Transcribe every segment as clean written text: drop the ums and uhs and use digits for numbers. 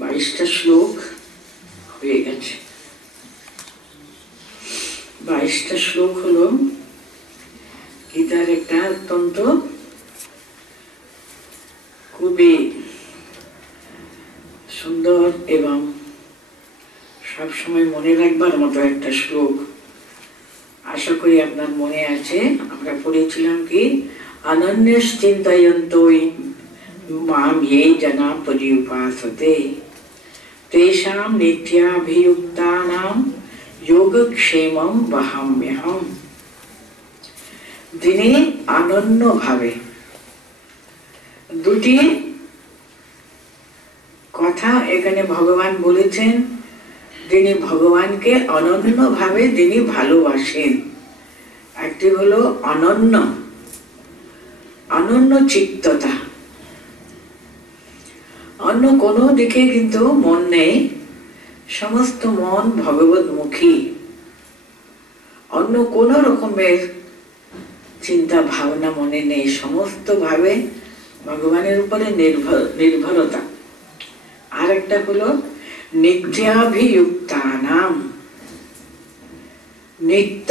22টা শ্লোক হয়ে গেছে। 22টা শ্লোক হলো গীতার একটা অত্যন্ত খুবই সুন্দর এবং সবসময় মনে রাখবার মতো একটা শ্লোক। আশা করি আপনার মনে আছে। আমরা পড়েছিলাম কি, অনন্যশ্চিন্তয়ন্তৈ মাম ये जना पर्युपासते तेषां नित्याभियुक्तानां योगक्षेमं वहाम्यहम्। যিনি অনন্য ভাবে, দুটি কথা এখানে ভগবান বলেছেন। যিনি ভগবানকে অনন্য ভাবে যিনি ভালোবাসেন, একটি হলো অনন্য অনন্য চিত্ততা। অন্য কোনো দিকে কিন্তু মন নেই, সমস্ত মন ভগবতমুখী। অন্য কোন রকমের চিন্তা ভাবনা মনে নেই, সমস্ত ভাবে ভগবানের উপরে নির্ভরতা। আর একটা হলো নিত্যাভিযুক্তানাম, নিত্য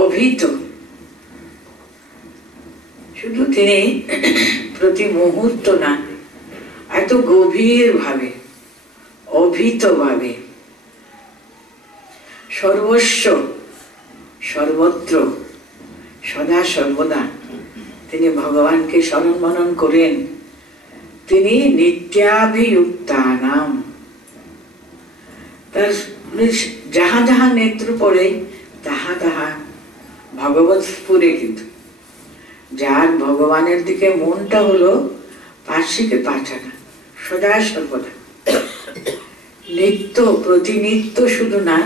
অভিত। শুধু তিনি প্রতি মুহূর্ত না, এত গভীর ভাবে, অভিত ভাবে, সর্বস্ব সর্বত্র সদা সর্বদা তিনি ভগবানকে স্মরণ মনন করেন। তিনি নিত্যাভিযুক্তানাম, তার যাহা যাহা নেত্র পড়ে তাহা তাহা ভগবত স্ফুরে। কিন্তু যার ভগবানের দিকে মনটা হলো পার্শ্বিকে পাঠানা, সদা সর্বদা নিত্য, প্রতিনিত্য, শুধু না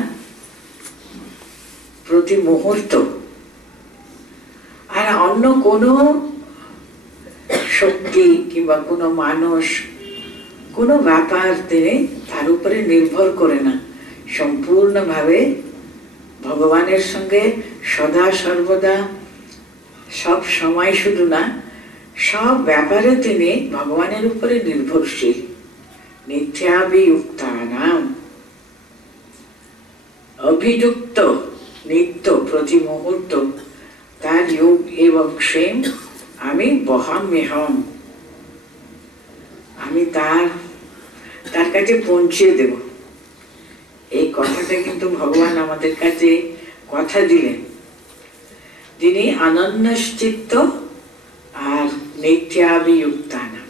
প্রতি মুহূর্ত। আর অন্য কোনো শক্তি কিংবা কোনো মানুষ, কোনো ব্যাপার তিনি তার উপরে নির্ভর করে না। সম্পূর্ণভাবে ভগবানের সঙ্গে সদা সর্বদা, সব সময়, শুধু না সব ব্যাপারে তিনি ভগবানের উপরে নির্ভরশীল। নিত্যাভিযুক্তানাম, অভিযুক্ত, নিত্য, প্রতি মুহূর্ত তার যোগ এবং ক্ষেম আমি বহাম্যহম, আমি তার কাছে পৌঁছে দেব। এই কথাটা কিন্তু ভগবান আমাদের কাছে কথা দিলেন। যিনি অনন্যচিত্ত আর নিত্যাভিযুক্তানাম।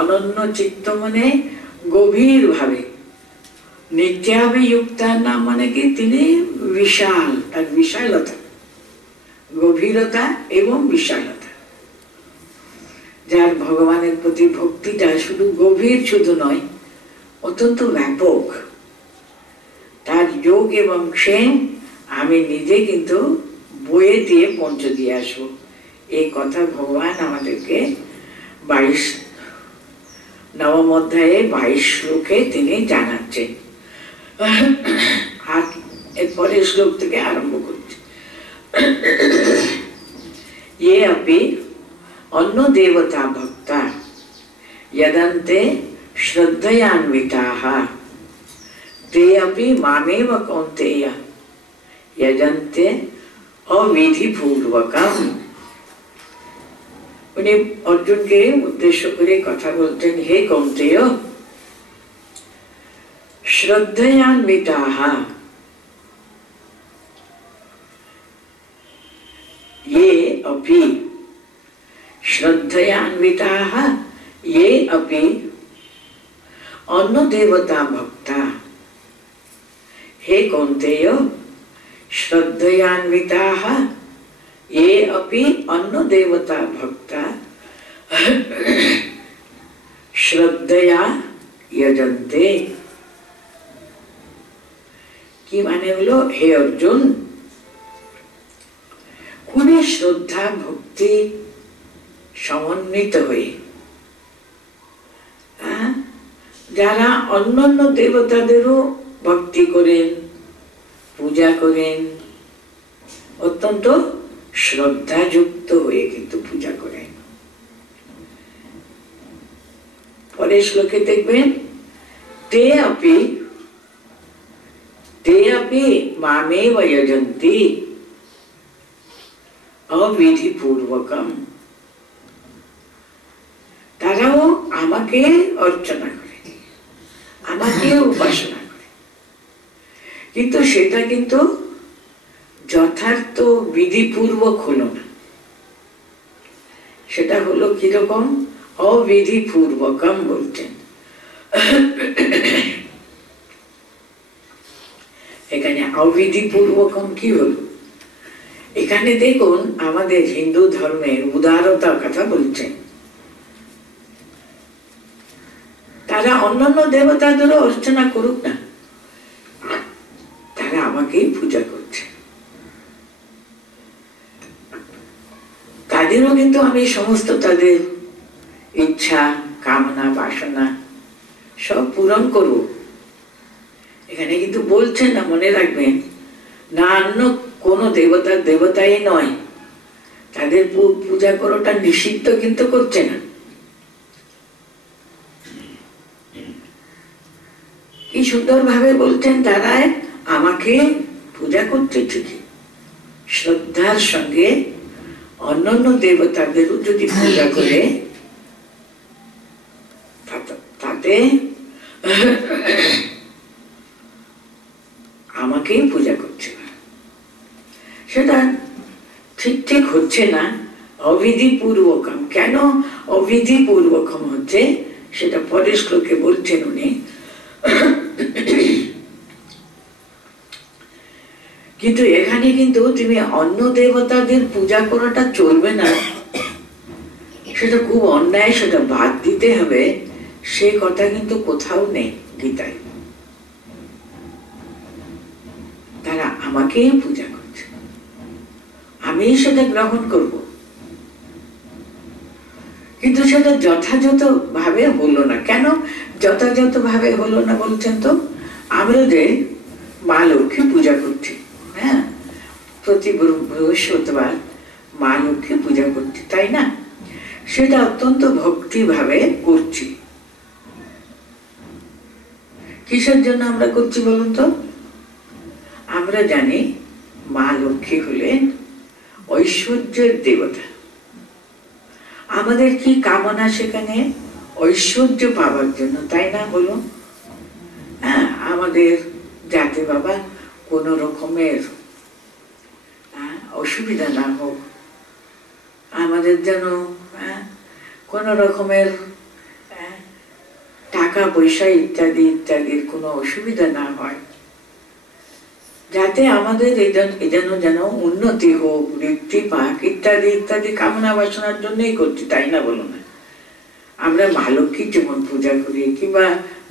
অনন্য চিত্ত মানে গভীর ভাবে, নিত্যাভিযুক্তানাম মানে কি তিনি বিশাল, তার বিশালতা, গভীরতা এবং বিশালতা। যার ভগবানের প্রতি ভক্তিটা শুধু গভীর শুধু নয়, অত্যন্ত ব্যাপক। তার যোগ এবং ক্ষেম আমি নিজে কিন্তু বয়ে দিয়ে পৌঁছে দিয়ে আসবো। এই কথা ভগবান আমাদেরকে 9ম অধ্যায়ে 22 শ্লোকে তিনি জানাচ্ছেন। আর এরপরে শ্লোক থেকে আরম্ভ করছে। ये अपि अन्य देवता भक्ता यदन्ते श्रद्धयान्विताः ते अपि मामेव कौन्तेय यजन्ते अविधिपूर्वकम्। उनी अर्जुनके उद्देश्य करे कथा बोलतेन, हे कौन्तेय, श्रद्धयान्विताः ये अपि, श्रद्धयान्विताः ये अपि अन्य देवता भक्ता। हे कौन्तेय, श्रद्धयान्विताः ये अपि अन्य देवता भक्ता श्रद्धया यजन्ते। কি মানে হলো, হে অর্জুন, খুবই শ্রদ্ধা ভক্তি সমন্বিত হয়ে যারা অন্যান্য দেবতাদেরও ভক্তি করেন, পূজা করেন, অত্যন্ত শ্রদ্ধাযুক্ত হয়ে কিন্তু পূজা করেন। পরের শ্লোকে দেখবেন, ते अपि मामेव यजन्ति अविधि पूर्वकम। তারাও আমাকে অর্চনা করে, আমাকে উপাসনা করে, কিন্তু সেটা কিন্তু যথার্থ বিধিপূর্বক হলো না। সেটা হলো কিরকম? অবিধি পূর্বকম বলছেন। এখানে অবিধি পূর্বকম কি হলো? এখানে দেখুন আমাদের হিন্দু ধর্মের উদারতার কথা বলছেন। তারা অন্যান্য দেবতাদেরও অর্চনা করুক না, তারা আমাকেই পূজা করছে। তাদেরও কিন্তু আমি সমস্ত তাদের ইচ্ছা, কামনা, বাসনা সব পূরণ করব। এখানে কিন্তু বলছেন না, মনে রাখবেন, না অন্য কোন দেবতার দেবতাই নয়, তাদের পূজা করাটা নিষিদ্ধ কিন্তু করছে না। কি সুন্দর ভাবে বলছেন, তারা আমাকে পূজা করছে ঠিকই, শ্রদ্ধার সঙ্গে অন্যান্য দেবতাদেরও যদি পূজা করে তাতে আমাকেই পূজা করছে না, সেটা ঠিক ঠিক হচ্ছে না। অবিধি পূর্বকম। কেন অবিধি পূর্বকম হচ্ছে সেটা পরের শ্লোকে বলছেন উনি। কিন্তু এখানে কিন্তু তুমি অন্য দেবতাদের পূজা করাটা চলবে না, সেটা খুব অন্যায়, সেটা বাদ দিতে হবে, সে কথা কিন্তু কোথাও নেই গীতায়। তারা আমাকেই পূজা করছে, আমি সেটা গ্রহণ করব, কিন্তু সেটা যথাযথ ভাবে হলো না। কেন যথাযথ ভাবে হলো না বলছেন তো? আমরা যে মা লক্ষ্মী পূজা করছি, হ্যাঁ, প্রতি বৃহস্পতিবার মা লক্ষ্মী পূজা করছি, তাই না? সেটা অত্যন্ত ভক্তি ভাবে করছি। কিসের জন্য আমরা করছি বলুন তো? আমরা জানি মা লক্ষ্মী হলেন ঐশ্বর্যের দেবতা। আমাদের কি কামনা সেখানে? ঐশ্বর্য পাওয়ার জন্য, তাই না? বলুন, হ্যাঁ, আমাদের যাতে বাবা কোন রকমের অসুবিধা না হোক, আমাদের যেন কোন রকমের টাকা পয়সা ইত্যাদি ইত্যাদির কোনো অসুবিধা না হয়, যাতে আমাদের যেন উন্নতি হোক, বৃদ্ধি পাক ইত্যাদি ইত্যাদি কামনা বাসনার জন্যই করছি, তাই না? বলো না? আমরা মা লক্ষ্মীর যেমন পূজা করি, কিংবা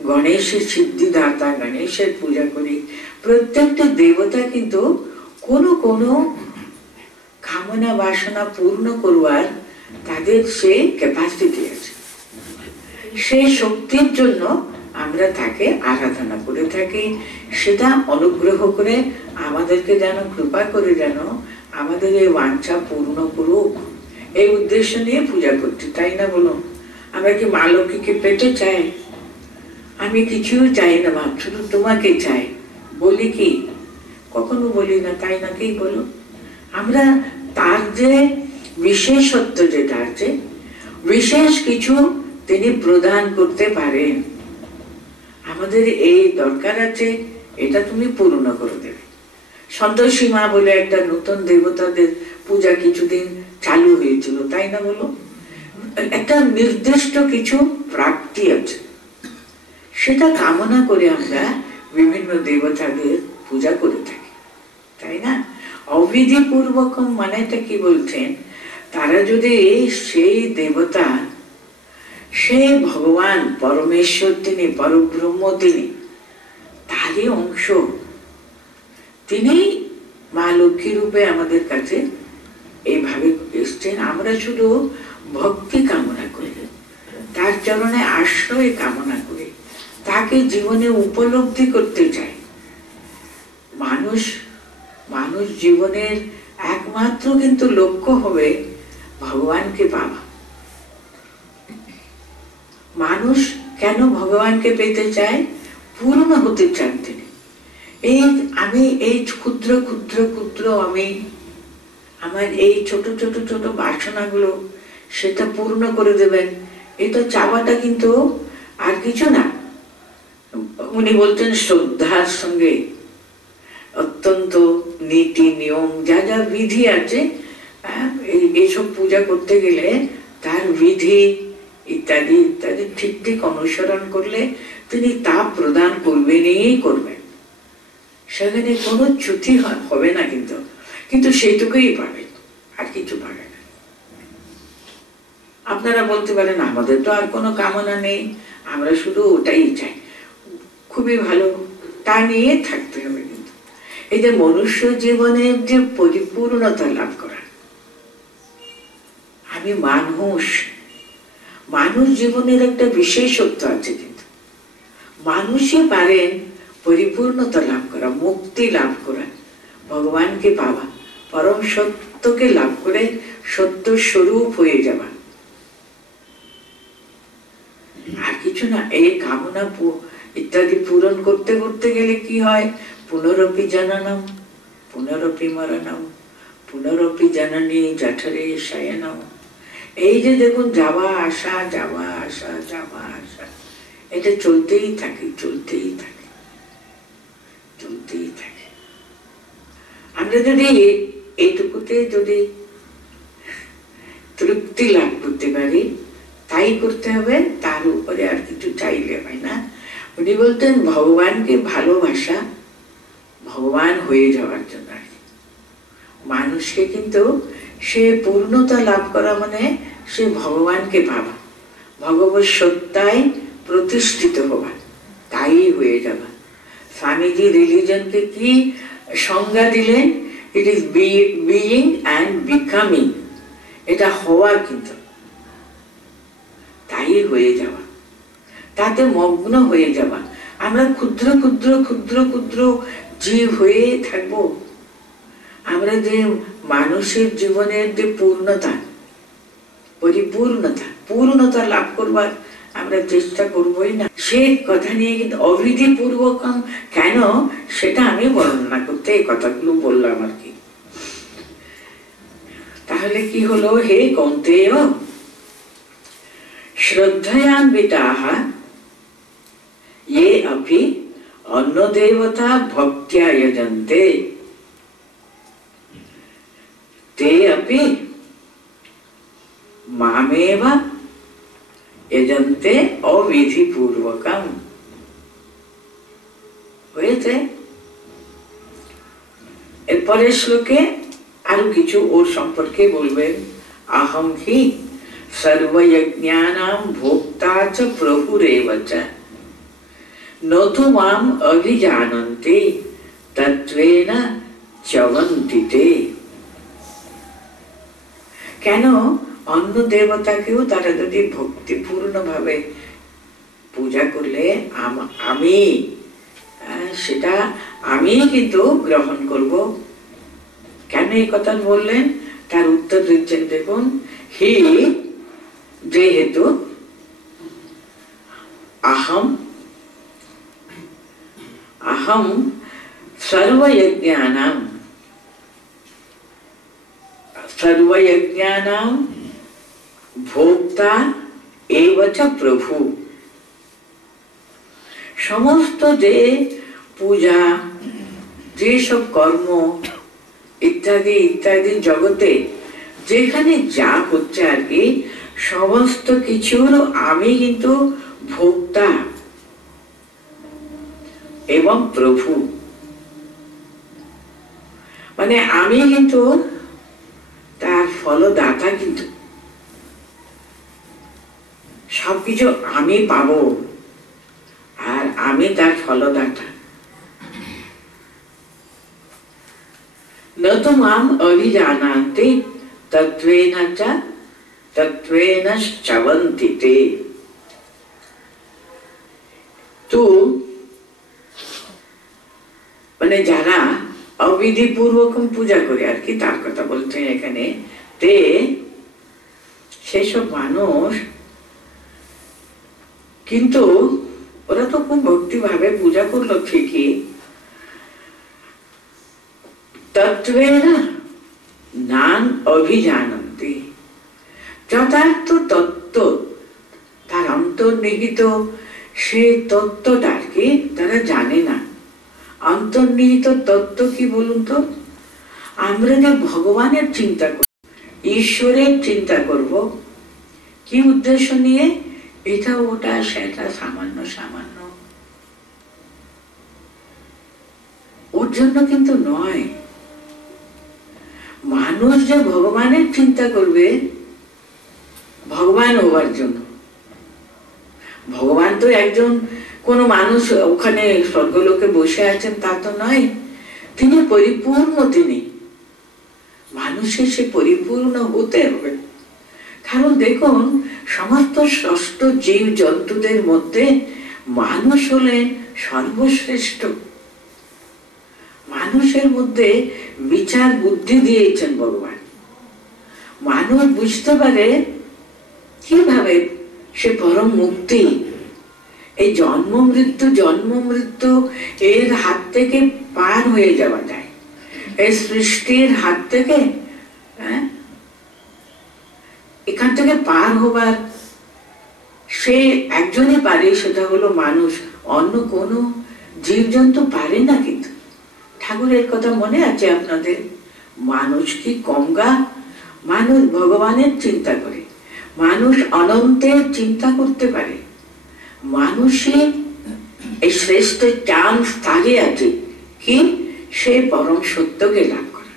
গণেশের সিদ্ধিদাতা গণেশের পূজা করি, প্রত্যেকটা দেবতা কিন্তু কোনো কোনো কামনা বাসনা পূর্ণ করবার তাদের সে ক্যাপাসিটি আছে। সেই শক্তির জন্য আমরা তাকে আরাধনা করে থাকি। সেটা অনুগ্রহ করে আমাদেরকে যেন কৃপা করে যেন আমাদের এই বাঞ্ছা পূর্ণ করুক, এই উদ্দেশ্য নিয়ে পূজা করছি, তাই না? বলুন, আমরা কি মা লক্ষ্মীকে পেতে চাই? আমি কিছু চাই না মা, শুধু তোমাকে চাই বলি কি? কখনো বলি না, তাই না? কি বলো? আমরা তার যে বিশেষত্ব যেটা আছে, বিশেষ কিছু তিনি প্রদান করতে পারেন। আমাদের এই দরকার আছে, এটা তুমি পূর্ণ করে দেবে। সন্তোষী মা বলে একটা নতুন দেবতাদের পূজা কিছুদিন চালু হয়েছিল, তাই না? বলো, একটা নির্দিষ্ট কিছু প্রাপ্তি আছে, সেটা কামনা করে আমরা বিভিন্ন দেবতাদের পূজা করে থাকি, তাই না? অবিধি পূর্বকম মানেটা কি বলছেন? তারা যদি সেই দেবতা, সে ভগবান পরমেশ্বর, তিনি পরব্রহ্ম, তিনি তারই অংশ, তিনি মা লক্ষ্মী রূপে আমাদের কাছে এইভাবে এসছেন। আমরা শুধু ভক্তি কামনা করি, তার চরণে আশ্রয় কামনা করি, তাকে জীবনে উপলব্ধি করতে চাই। মানুষ জীবনের একমাত্র কিন্তু লক্ষ্য হবে ভগবানকে পাওয়া। মানুষ কেন ভগবানকে পেতে চায়? পূর্ণ হতে চান তিনি। আমি এই ক্ষুদ্র ক্ষুদ্র ক্ষুদ্র আমি আমার এই ছোট ছোট ছোট বাসনাগুলো সেটা পূর্ণ করে দেবেন, এটা চাওয়াটা কিন্তু আর কিছু না। উনি বলতেন শ্রদ্ধার সঙ্গে অত্যন্ত নীতি নিয়ম যা যা বিধি আছে, এইসব পূজা করতে গেলে তার বিধি ইত্যাদি ইত্যাদি ঠিক ঠিক অনুসরণ করলে তিনি তা প্রদান করবেনই করবেন, সেখানে কোনো চ্যুতি হবে না। কিন্তু কিন্তু সেইটুকুই পাবেন, আর কিছু পাবে না। আপনারা বলতে পারেন আমাদের তো আর কোনো কামনা নেই, আমরা শুধু ওটাই চাই, খুবই ভালো, তা নিয়ে থাকতে হবে। কিন্তু এই যে মনুষ্য জীবনের যে পরিপূর্ণতা লাভ করা, আমি মানুষ জীবনের একটা বিশেষত্ব আছে, কিন্তু মানুষই পারেন পরিপূর্ণতা লাভ করা, মুক্তি লাভ করা, ভগবানকে পাওয়া, পরম সত্যকে লাভ করে সত্য স্বরূপ হয়ে যাওয়া, আর কিছু না। এই কামনা ইত্যাদি পূরণ করতে করতে গেলে কি হয়? পুনরপি জননম পুনরপি মরণম পুনরপি জননী জঠরে শয়নম। এই যে দেখুন যাওয়া আসা যাওয়া আসা যাওয়া আসা, এটা চলতেই থাকে চলতেই থাকে চলতেই থাকে। আমরা যদি এইটুকুতে যদি তৃপ্তি লাভ করতে পারি, তাই করতে হবে, তার উপরে আর কিছু চাইলে হয় না। উনি বলতেন ভগবানকে ভালোবাসা ভগবান হয়ে যাওয়ার জন্য। মানুষকে কিন্তু সে পূর্ণতা লাভ করা মানে সে ভগবানকে পাওয়া, ভগবত সত্তায় প্রতিষ্ঠিত হওয়া, তাই হয়ে যাওয়া। স্বামীজি রিলিজনকে কি সংজ্ঞা দিলেন? It is being and becoming, এটা হওয়া, কিন্তু তাই হয়ে যাওয়া, তাতে মগ্ন হয়ে যাওয়া। আমরা ক্ষুদ্র ক্ষুদ্র ক্ষুদ্র ক্ষুদ্র জীব হয়ে থাকবো। আমরা যে মানুষের জীবনের যে পূর্ণতা পরিপূর্ণতা পূর্ণতা লাভ করবার আমরা চেষ্টা করবোই না, সে কথা নিয়ে কিন্তু অবিধি পূর্বকম কেন সেটা আমি বর্ণনা করতে এই কথাগুলো বললাম আর কি। তাহলে কি হলো? হে কৌন্তেয়, শ্রদ্ধয়ান্বিতাঃ ये अपि অন্য দেবতা ভক্ত্যা যজন্তে ते अपि मामेव यजन्ते अविधि पूर्वकम। হয়েছে? এরপরে শ্লোকে আরো কিছু ওর সম্পর্কে বলবেন। अहम हि सर्वयज्ञानां भोक्ता च प्रभुरेव च न तु माम् अभिजानन्ति तत्त्वेन च्यवन्ति ते। কেন অন্য দেবতাকেও তারা যদি ভক্তিপূর্ণ ভাবে পূজা করলে আমি সেটা আমি কিন্তু গ্রহণ করব। কেন এই কথা বললেন? তার উত্তর দিচ্ছেন, দেখুন, হি যেহেতু अहम अहम सर्वयज्ञानां भोक्ता एव च प्रभु। সমস্ত যে পূজা, যে সব কর্ম ইত্যাদি ইত্যাদি জগতে যেখানে যা হচ্ছে আর কি, সমস্ত কিছুর আমি কিন্তু ভোক্তা এবং প্রভু। মানে আমি কিন্তু তার ফলদাতা, কিন্তু সবকিছু আমি পাবো আর আমি তার ফলদাতা। न तु माम् अभिजानन्ति तत्त्वेन च तत्त्वेन च्यवन्ति ते। तो মানে যারা অবিধি পূর্বকম পূজা করে আর কি, তার কথা বলছেন এখানে। তে সেসব মানুষ কিন্তু ওরা তো খুব ভক্তি ভক্তি ভাবে পূজা করলো ঠিকই, তত্ত্বেন নান অভিজানন্তি, যথার্থ তত্ত্ব তার অন্তর্নিহিত সে তত্ত্বটাকে তারা জানে না। অন্তর্নিহিত তত্ত্ব কি বলুন তো? আমরা যে ভগবানের চিন্তা করব, ঈশ্বরের চিন্তা করব, কি উদ্দেশ্য নিয়ে? এটা ওটা সেটা সামান্য সামান্য, ওর জন্য কিন্তু নয়। মানুষ যে ভগবানের চিন্তা করবে ভগবান হবার জন্য। ভগবান তো একজন কোন মানুষ ওখানে স্বর্গলোকে বসে আছেন তা তো নয়, তিনি পরিপূর্ণ। তিনি মানুষের সে পরিপূর্ণ হতে হবে। কারণ দেখুন, সমস্ত ষষ্ঠ জীব জন্তুদের মধ্যে মানুষ হলেন সর্বশ্রেষ্ঠ। মানুষের মধ্যে বিচার বুদ্ধি দিয়েছেন ভগবান। মানুষ বুঝতে পারে কিভাবে সে পরম মুক্তি, এই জন্ম মৃত্যু এর হাত থেকে পার হয়ে যাওয়া যায়, এই সৃষ্টির হাত থেকে এখান থেকে পার হবার সে একজনই পারে, সেটা হলো মানুষ। অন্য কোনো জীবজন্তু পারে না। কিন্তু ঠাকুরের কথা মনে আছে আপনাদের? মানুষ কি কমগা? মানুষ ভগবানের চিন্তা করে, মানুষ অনন্তের চিন্তা করতে পারে। মানুষের এই শ্রেষ্ঠ চান্স তারই আছে কি? সে পরম সত্যকে লাভ করা,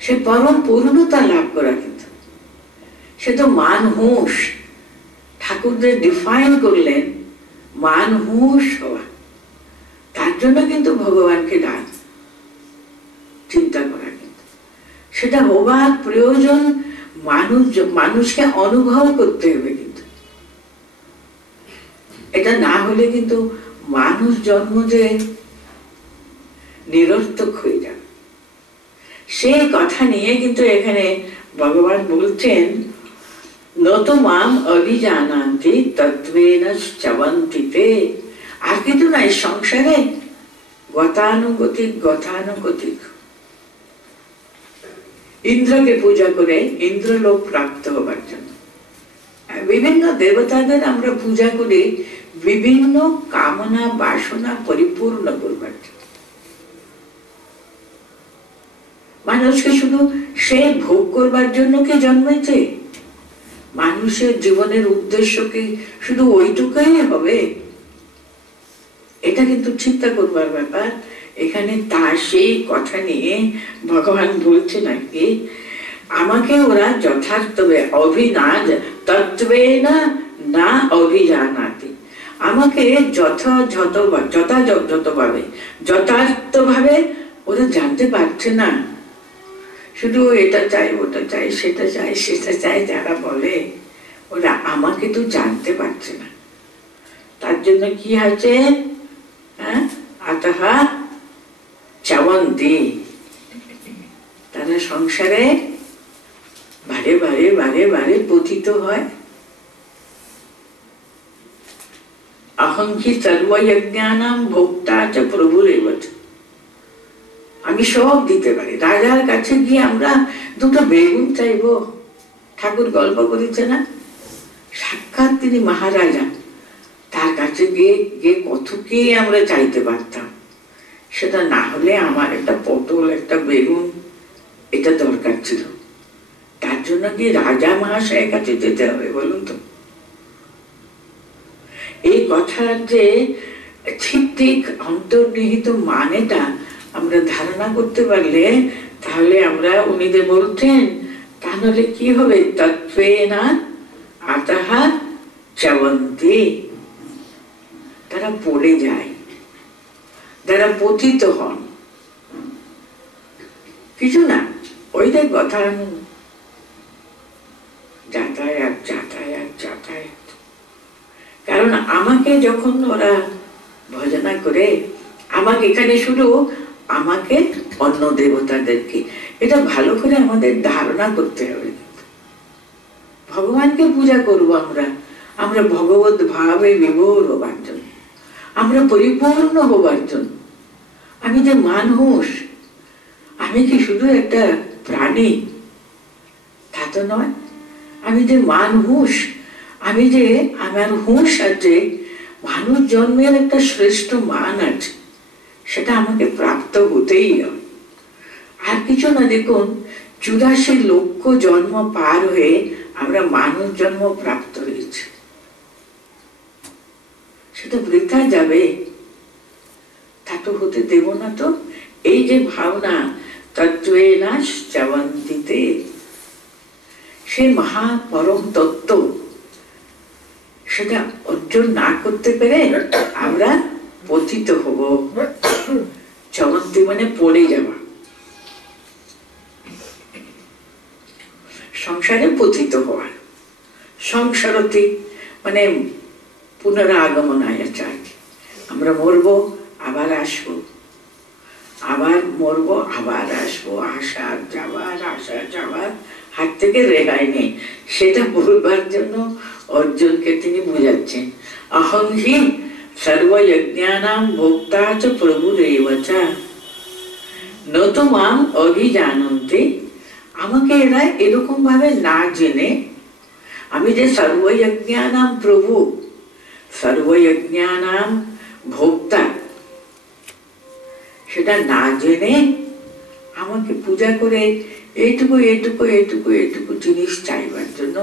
সে পরম পূর্ণতা লাভ করা। কিন্তু সে তো মানহুঁস, ঠাকুরদের ডিফাইন করলেন মানহুঁস হওয়া। তার জন্য কিন্তু ভগবানকে ডাক, চিন্তা করা। কিন্তু সেটা হবার প্রয়োজন মানুষকে অনুভব করতে হবে। কিন্তু এটা না হলে কিন্তু মানুষ জন্ম যে নিরর্থক হয়ে যাবে, সেই কথা নিয়ে কিন্তু এখানে ভগবান বলছেন, নত মাম অভিজানান্তি তত্ত্বেন চ্যবন্তিতে। আর কিন্তু নাই সংসারে গতানুগতিক ইন্দ্রকে পূজা করে ইন্দ্রলোক প্রাপ্ত হবার জন্য। বিভিন্ন দেবতাদের আমরা পূজা করি বিভিন্ন কামনা বাসনা পরিপূর্ণ করবার জন্য। মানুষকে শুধু সে ভোগ করবার জন্য কি জন্মেছে? মানুষের জীবনের উদ্দেশ্য কি শুধু ওইটুকুই হবে? এটা কিন্তু চিন্তা করবার ব্যাপার। এখানে তার সেই কথা নিয়ে ভগবান বলছে নাকি, আমাকে ওরা যথার্থভাবে অভিনাজ তত্ত্বেনা না অভিজানাতি, আমাকে যথার্থভাবে ওরা জানতে পারছে না। শুধু এটা চাই, ওটা চাই, সেটা চাই যারা বলে, ওরা আমাকে তো জানতে পারছে না। তার জন্য কি আছে? আতহা চ্যবন্তি, তারা সংসারে বারে বারে পতিত হয়। অহং হি সর্বযজ্ঞানাং ভোক্তা চ প্রভুরেব চ, আমি সব দিতে পারি। রাজার কাছে গিয়ে আমরা দুটো বেগুন চাইবো, ঠাকুর গল্প করেছে না? সাক্ষাৎ তিনি মহারাজা, তার কাছে গিয়ে কত কি আমরা চাইতে পারতাম। সেটা না হলে আমার একটা পটল, একটা বেগুন, এটা দরকার ছিল। তার জন্য কি রাজা মহাশয়ের কাছে যেতে হবে বলুন তো? এই কথার যে ঠিক অন্তর্নিহিত মানেটা আমরা ধারণা করতে পারলে, তাহলে আমরা উনি যে বলছেন, তাহলে কি হবে? তত্ত্বেনা আতহা চ্যবন্তি, তারা পড়ে যায়, যারা পতিত হন। কিছু না, ওইটাই কথা, যাতায়াত। কারণ আমাকে যখন ওরা ভজনা করে, আমাকে এখানে শুধু আমাকে অন্য দেবতাদেরকে, এটা ভালো করে আমাদের ধারণা করতে হবে। ভগবানকে পূজা করবো আমরা ভগবত ভাবে বিভোর হবার জন্য। আমরা পরিপূর্ণ হবার জন্য। আমি যে মানুষ, আমি কি শুধু একটা প্রাণী? তা তো নয়। আমি যে মানুষ, আমি যে আমার হুঁশ আছে, মানুষ জন্মের একটা শ্রেষ্ঠ মান আছে, সেটা আমাকে প্রাপ্ত হতেই হবে। আর কিছু না, দেখুন 84 লক্ষ জন্ম পার হয়ে আমরা মানুষ জন্ম প্রাপ্ত হয়েছি, সেটা বৃথা যাবে? তা তো হতে দেব না। তো এই যে ভাবনা তত্ত্বেনা চ্যবন্তিতে, সে মহা পরম তত্ত্ব, সেটা অর্জন না করতে পেরে আমরা পতিত হব। চ্যবন্তি মানে পড়ে যাওয়া, সংসারে পতিত হওয়া। সংসারতি মানে পুনরাগমনায় চাই। আমরা মরবো, আবার আসবো, আবার মরবো, আবার আসবো, আসা যাওয়ার হাত থেকে রেহাই নেই। সেটা বলবার জন্য অর্জুনকে তিনি বুঝাচ্ছেন, অহং হি সর্বযজ্ঞানাং ভোক্তা চ প্রভুরেব চ ন তো মাং অভিজানন্তি। আমাকে এরা এরকম ভাবে না জেনে, আমি যে সর্বযজ্ঞানাম প্রভু, সর্বযজ্ঞানাম ভোক্তা, সেটা না জেনে আমাকে পূজা করে এইটুকু এইটুকু এইটুকু এইটুকু জিনিস চাইবার জন্য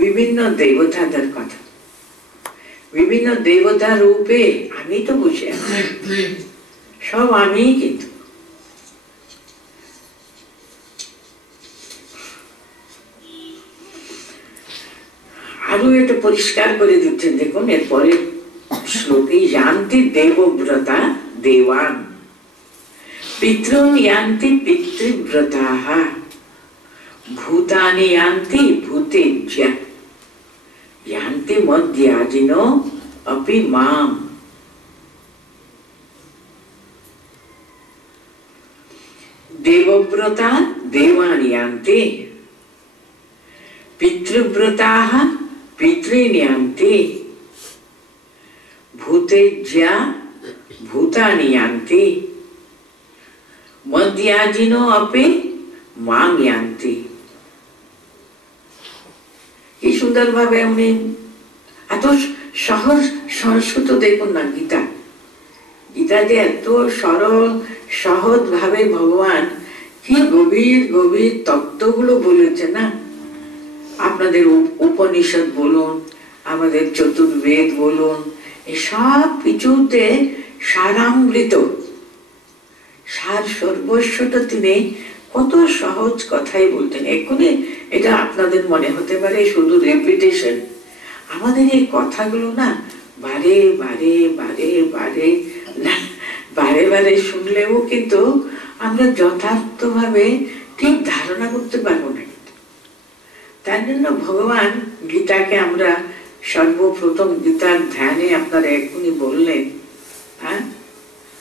বিভিন্ন দেবতাদের কথা, বিভিন্ন দেবতা রূপে আমি তো বসে আছি, সব আমি। কিন্তু আরো এটা পরিষ্কার করে দিচ্ছেন, দেখুন এরপরে শ্লোকে, यान्ति देवव्रता देवान् पितॄन् यान्ति पितृव्रताः भूतानि यान्ति भूतेज्य यान्ति मद्याजिनो अपि माम्। देवव्रता देवान् यान्ति, पितृव्रताः पितॄन् यान्ति, भूतेज्या भूतानि यान्ति, मद्याजिनो अपि मां यान्ति। কি সুন্দর ভাবে উনি এত সহজ সংস্কৃত, দেখুন না গীতা, গীতা যে এত সরল সহজ ভাবে ভগবান কি গভীর গভীর তত্ত্বগুলো বলেছে না। আপনাদের উপনিষদ বলুন, আমাদের চতুর্বেদ বলুন, এসব কিছুতে সারামৃত, সার সর্বস্বটা তিনি কত সহজ কথাই বলতেন। এক্ষুনি এটা আপনাদের মনে হতে পারে শুধু রেপিটেশন। আমাদের এই কথাগুলো না বারে বারে বারে বারে বারে বারে শুনলেও কিন্তু আমরা যথার্থভাবে ঠিক ধারণা করতে পারবো না। তার জন্য ভগবান গীতাকে আমরা সর্বপ্রথম গীতার ধ্যানে আপনারা এক্ষুনি বললেন, হ্যাঁ,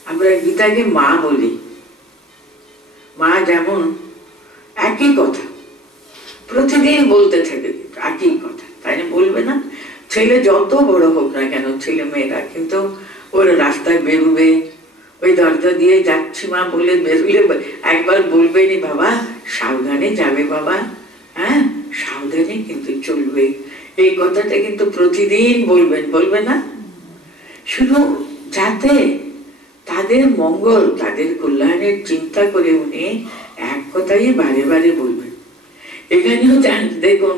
আমরা গীতাকে মা বলি। মা যেমন একই কথা প্রতিদিন বলতে থাকে, একই কথা, তাই না? বলবে না? ছেলে যত বড় হোক না কেন, ছেলে মেয়েরা কিন্তু ওর রাস্তায় বেরোবে, ওই দরজা দিয়ে যাচ্ছি মা বলে বেরোলে একবার বলবেনি বাবা সাবধানে যাবে বাবা, হ্যাঁ সাবধানে কিন্তু চলবে। এই কথাটা কিন্তু প্রতিদিন বলবেন, বলবে না? শুধু যাতে তাদের মঙ্গল, তাদের কল্যাণের চিন্তা করে উনি এক কথাই বারে বারে বলবেন। এখানেও দেখুন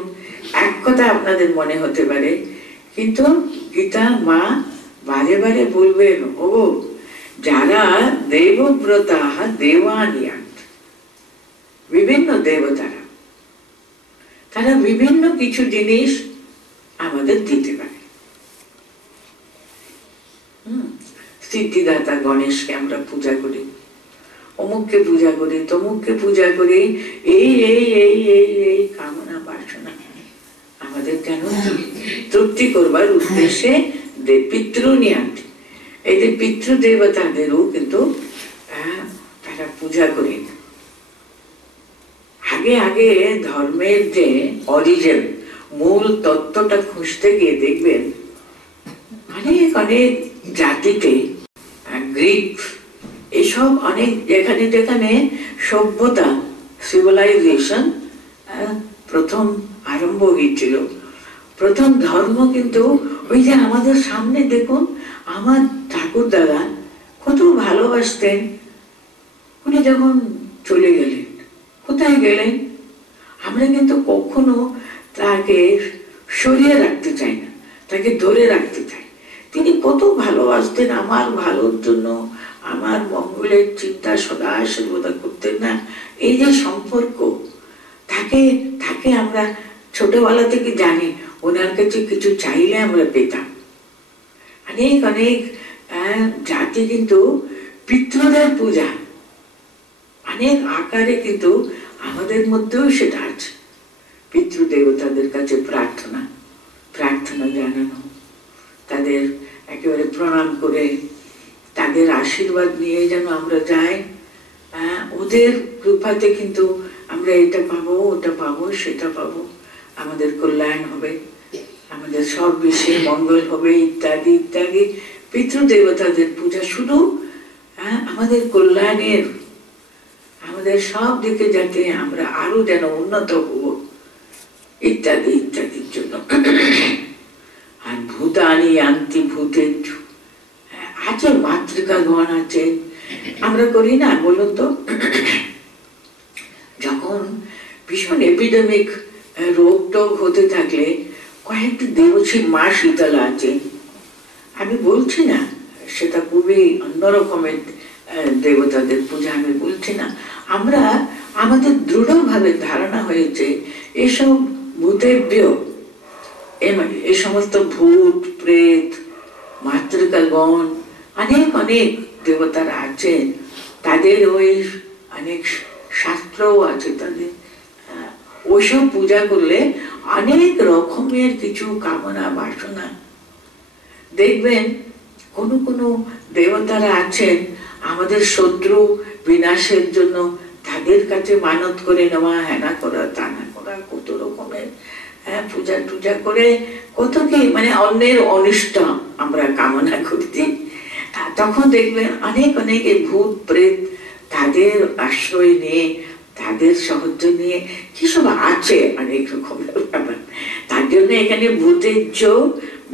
এক কথা আপনাদের মনে হতে পারে, কিন্তু গীতা মা বারে বারে বলবেন, ও যারা দেবব্রতা দেবানিয়ান, বিভিন্ন দেবতারা, তারা বিভিন্ন কিছু জিনিস আমাদের দিতে পারে। সিদ্ধিদাতা গণেশকে আমরা পূজা করি, অমুককে পূজা করি, তমুককে পূজা করি, এই এই এই এই এই কামনা বাসনা আমাদের কেন তৃপ্তি করবার উদ্দেশ্যে পিতৃনিয়ান্তি, এই যে পিতৃদেবতাদেরও কিন্তু তারা পূজা করি। আগে আগে ধর্মের যে অরিজিন, মূল তত্ত্বটা খুঁজতে গিয়ে দেখবেন অনেক অনেক জাতিতে গ্রিক এসব অনেক যেখানে যেখানে সভ্যতা সিভিলাইজেশন প্রথম আরম্ভ হয়েছিল, প্রথম ধর্ম কিন্তু ওই যে আমাদের সামনে দেখুন আমার ঠাকুর দাদা কত ভালোবাসতেন, উনি যখন চলে গেলেন, কোথায় গেলেন? আমরা কিন্তু কখনো তাকে সরিয়ে রাখতে চাই না, তাকে ধরে রাখতে চাই। তিনি কত ভালোবাসতেন, আমার ভালোর জন্য, আমার মঙ্গলের চিন্তা সদা সর্বদা করতেন না। এই যে সম্পর্ক, তাকে তাকে আমরা ছোটবেলা থেকে জানি, ওনার কাছে কিছু চাইলে আমরা পেতাম। অনেক অনেক জাতি কিন্তু পিতৃদের পূজা অনেক আকারে কিন্তু আমাদের মধ্যেও সেটা আছে। পিতৃদেবতাদের কাছে প্রার্থনা প্রার্থনা জানানো, তাদের একেবারে প্রণাম করে তাদের আশীর্বাদ নিয়ে যেন আমরা যাই। ওদের কৃপাতে কিন্তু আমরা এটা পাবো, ওটা পাবো, সেটা পাবো, আমাদের কল্যাণ হবে, আমাদের সব বিষয়ে মঙ্গল হবে, ইত্যাদি ইত্যাদি। পিতৃদেবতাদের পূজা শুধু আমাদের কল্যাণের, আমাদের সব দিকে যাতে আমরা আরো যেন উন্নত হব, ইত্যাদি ইত্যাদির জন্য। আর ভূতানি আন্তি ভূতের আছে, মাতৃকাগণ আছে, আমরা করি না বলুন তো? যখন ভীষণ এপিডেমিক রোগ টোগ হতে থাকলে কয়েকটি দেবশ্রী মা শীতলা আছে, আমি বলছি না সেটা খুবই অন্যরকমের দেবতাদের পূজা, আমি বলছি না। আমরা আমাদের দৃঢ়ভাবে ধারণা হয়েছে এসব ভূতেভ্য, এই সমস্ত ভূত প্রেত মাতৃকাগণ অনেক অনেক দেবতারা আছেন, তাদের ওই অনেক শাস্ত্রও আছে, তাদের ওইসব পূজা করলে অনেক রকমের কিছু কামনা বাসনা, দেখবেন কোন কোন দেবতারা আছেন আমাদের শত্রু বিনাশের জন্য, তাদের কাছে মানত করে নেওয়া, হেনা করা, তানা করা, কত রকমের পূজা টুজা করে কত কি মানে অন্যের অনিষ্ট আমরা কামনা করছি। তখন দেখবেন অনেক অনেক ভূত প্রেত তাদের আশ্রয় নিয়ে, তাদের সাহায্য নিয়ে কি সব আছে অনেক রকমের ব্যাপার। তার জন্য এখানে ভূতেজ্য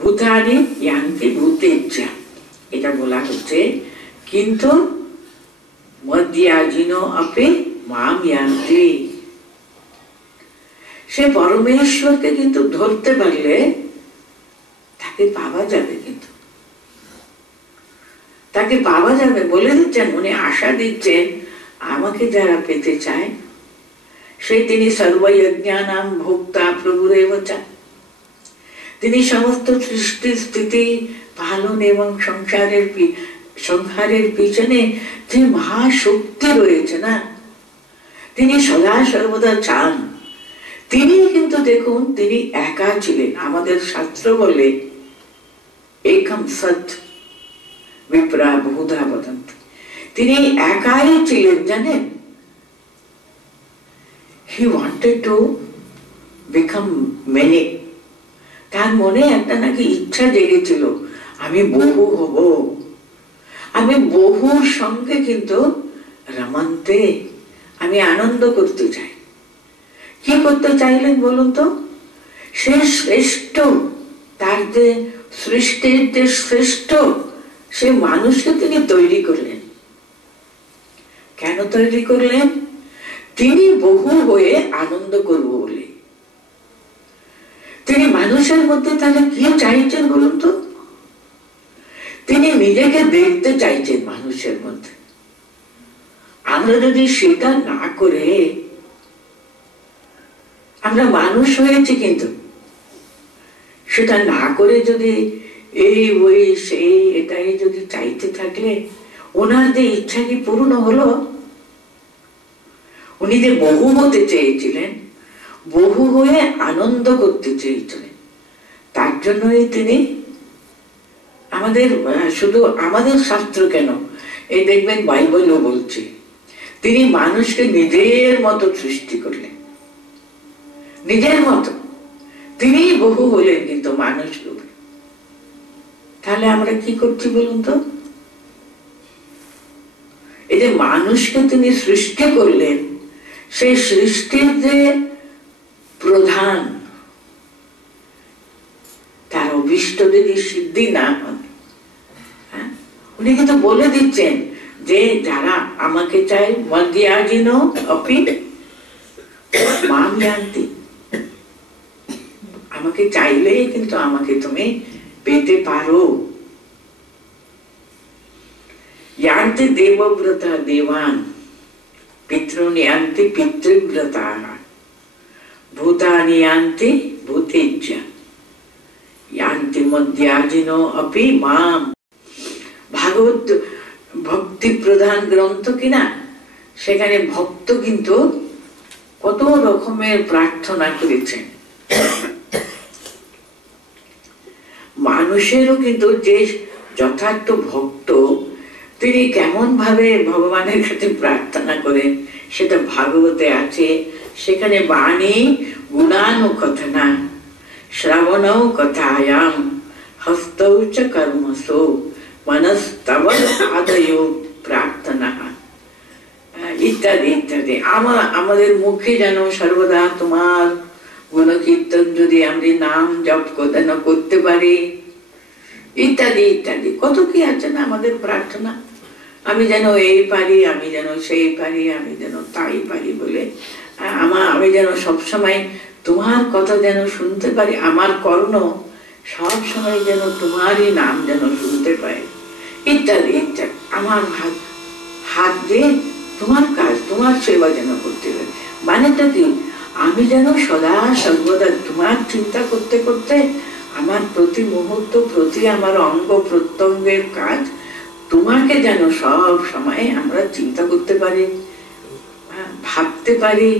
ভূতানি ইয়ান্তি ভূতেজ্যা এটা বলা হচ্ছে। কিন্তু মধ্যাজিন আপে মাম ইয়ান্তি, সে পরমেশ্বরকে কিন্তু ধরতে পারলে তাকে পাওয়া যাবে, কিন্তু তাকে পাওয়া যাবে বলে দিচ্ছেন, উনি আশা দিচ্ছেন আমাকে যারা পেতে চায় সেই তিনি সর্বযজ্ঞানাম ভোক্তা প্রভুরেবচা, তিনি সমস্ত সৃষ্টি স্থিতি পালন এবং সংসারের পিছনে যে মহাশক্তি রয়েছে না, তিনি সদা সর্বদা চান। তিনি কিন্তু দেখুন তিনি একা ছিলেন, আমাদের শাস্ত্র বলে একম সৎ বিপ্রা বহুধা বদন্তি, তিনি একাই ছিলেন জানেন। He wanted to become many, তার মনে একটা নাকি ইচ্ছা জেগেছিল আমি বহু হব, আমি বহুর সঙ্গে কিন্তু রমান্তে আমি আনন্দ করতে চাই। কি করতে চাইলেন বলুন তো? সে শ্রেষ্ঠ, তার যে সৃষ্টির যে শ্রেষ্ঠ সে মানুষকে তিনি তৈরি করলেন। কেন তৈরি করলেন? তিনি বহু হয়ে আনন্দ করব বলে। তিনি মানুষের মধ্যে তাহলে কি চাইছেন বলুন তো? তিনি নিজেকে দেখতে চাইছেন মানুষের মধ্যে। আমরা যদি সেটা না করে, আমরা মানুষ হয়েছি কিন্তু সেটা না করে যদি এই ওই সেই এটাই যদি চাইতে থাকলে ওনার যে ইচ্ছা কি পূর্ণ হলো? উনি যে বহু হতে চেয়েছিলেন, বহু হয়ে আনন্দ করতে চেয়েছিলেন, তার জন্যই তিনি আমাদের, শুধু আমাদের শাস্ত্র কেন, এই দেখবেন বাইবেলও বলছে তিনি মানুষকে নিজের মতো সৃষ্টি করলেন, নিজের মতো তিনি বহু হলেন কিন্তু মানুষ রূপে। তাহলে আমরা কি করছি বলুন তো? এই যে মানুষকে তিনি সৃষ্টি করলেন, সেই সৃষ্টির যে প্রধান, তার অভিষ্ট যদি সিদ্ধি না হয়, উনি কিন্তু বলে দিচ্ছেন যে যারা আমাকে চাই মধ্যাজিন অপি মাম জানতি, আমাকে চাইলেই কিন্তু আমাকে তুমি পেতে পারো। यान्ति देवव्रता देवान् पितॄन् यान्ति पितृव्रताः भूतानि यान्ति भूतेज्य यान्ति मध्याजिनो अपि माम। ভাগবত ভক্তি প্রধান গ্রন্থ কিনা, সেখানে ভক্ত কিন্তু কত রকমের প্রার্থনা করেছেন। মানুষেরও কিন্তু যে যথার্থ ভক্ত, তিনি কেমন ভাবে ভগবানের কাছে প্রার্থনা করেন সেটা ভাগবতে আছে। সেখানে বাণী গুণানুকথনা শ্রবণৌ কথায়াম হস্তৌ চ কর্মসু মনস্তব আদয়ো প্রার্থনা ইত্যাদি ইত্যাদি। আমাদের মুখে যেন সর্বদা তোমার গুণকীর্তন যদি আমরা নাম জপ করতে পারি, ইত্যাদি ইত্যাদি। কত কি আছে না আমাদের প্রার্থনা। আমি যেন এই পারি, আমি যেন সেই পারি, আমি যেন তাই পারি বলে আমি যেন সবসময় তোমার কথা যেন শুনতে পারি, আমার কর্ণ সব সময় যেন তোমারই নাম যেন শুনতে পাই, ইত্যাদি ইত্যাদি। আমার হাত দিয়ে তোমার কাজ, তোমার সেবা যেন করতে পারি। মানেটা কি? আমি যেন সদা সর্বদা তোমার চিন্তা করতে করতে আমার প্রতি মুহূর্ত, প্রতি আমার অঙ্গ প্রত্যঙ্গের কাজ তোমাকে যেন সব সময় আমরা চিন্তা করতে পারি, ভাবতে পারি,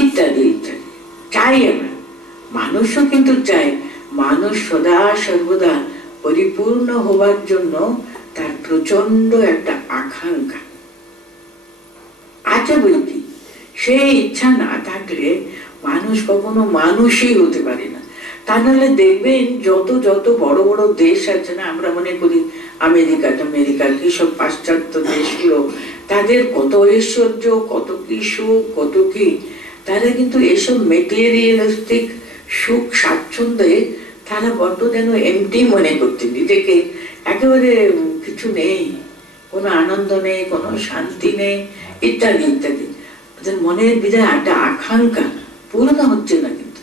ইত্যাদি ইত্যাদি। চাই আমরা, মানুষও কিন্তু চায়। মানুষ সদা সর্বদা পরিপূর্ণ হবার জন্য তার প্রচন্ড একটা আকাঙ্ক্ষা আছে বলছি। সেই ইচ্ছা না থাকলে মানুষ কখনো মানুষই হতে পারে না। তা নাহলে দেখবেন যত যত বড় বড় দেশ আছে না, আমরা মনে করি আমেরিকা কি সব পাশ্চাত্য দেশগুলো, তাদের কত ঐশ্বর্য, কত কি সুখ, কত কি, তারা কিন্তু এসব মেটেরিয়ালিস্টিক সুখ স্বাচ্ছন্দ্যে তারা বড্ড যেন এমটি মনে করতে, নিজেকে একেবারে কিছু নেই, কোনো আনন্দ নেই, কোনো শান্তি নেই, ইত্যাদি ইত্যাদি। মনের বিধায় একটা আকাঙ্ক্ষা পূর্ণ হচ্ছে না। কিন্তু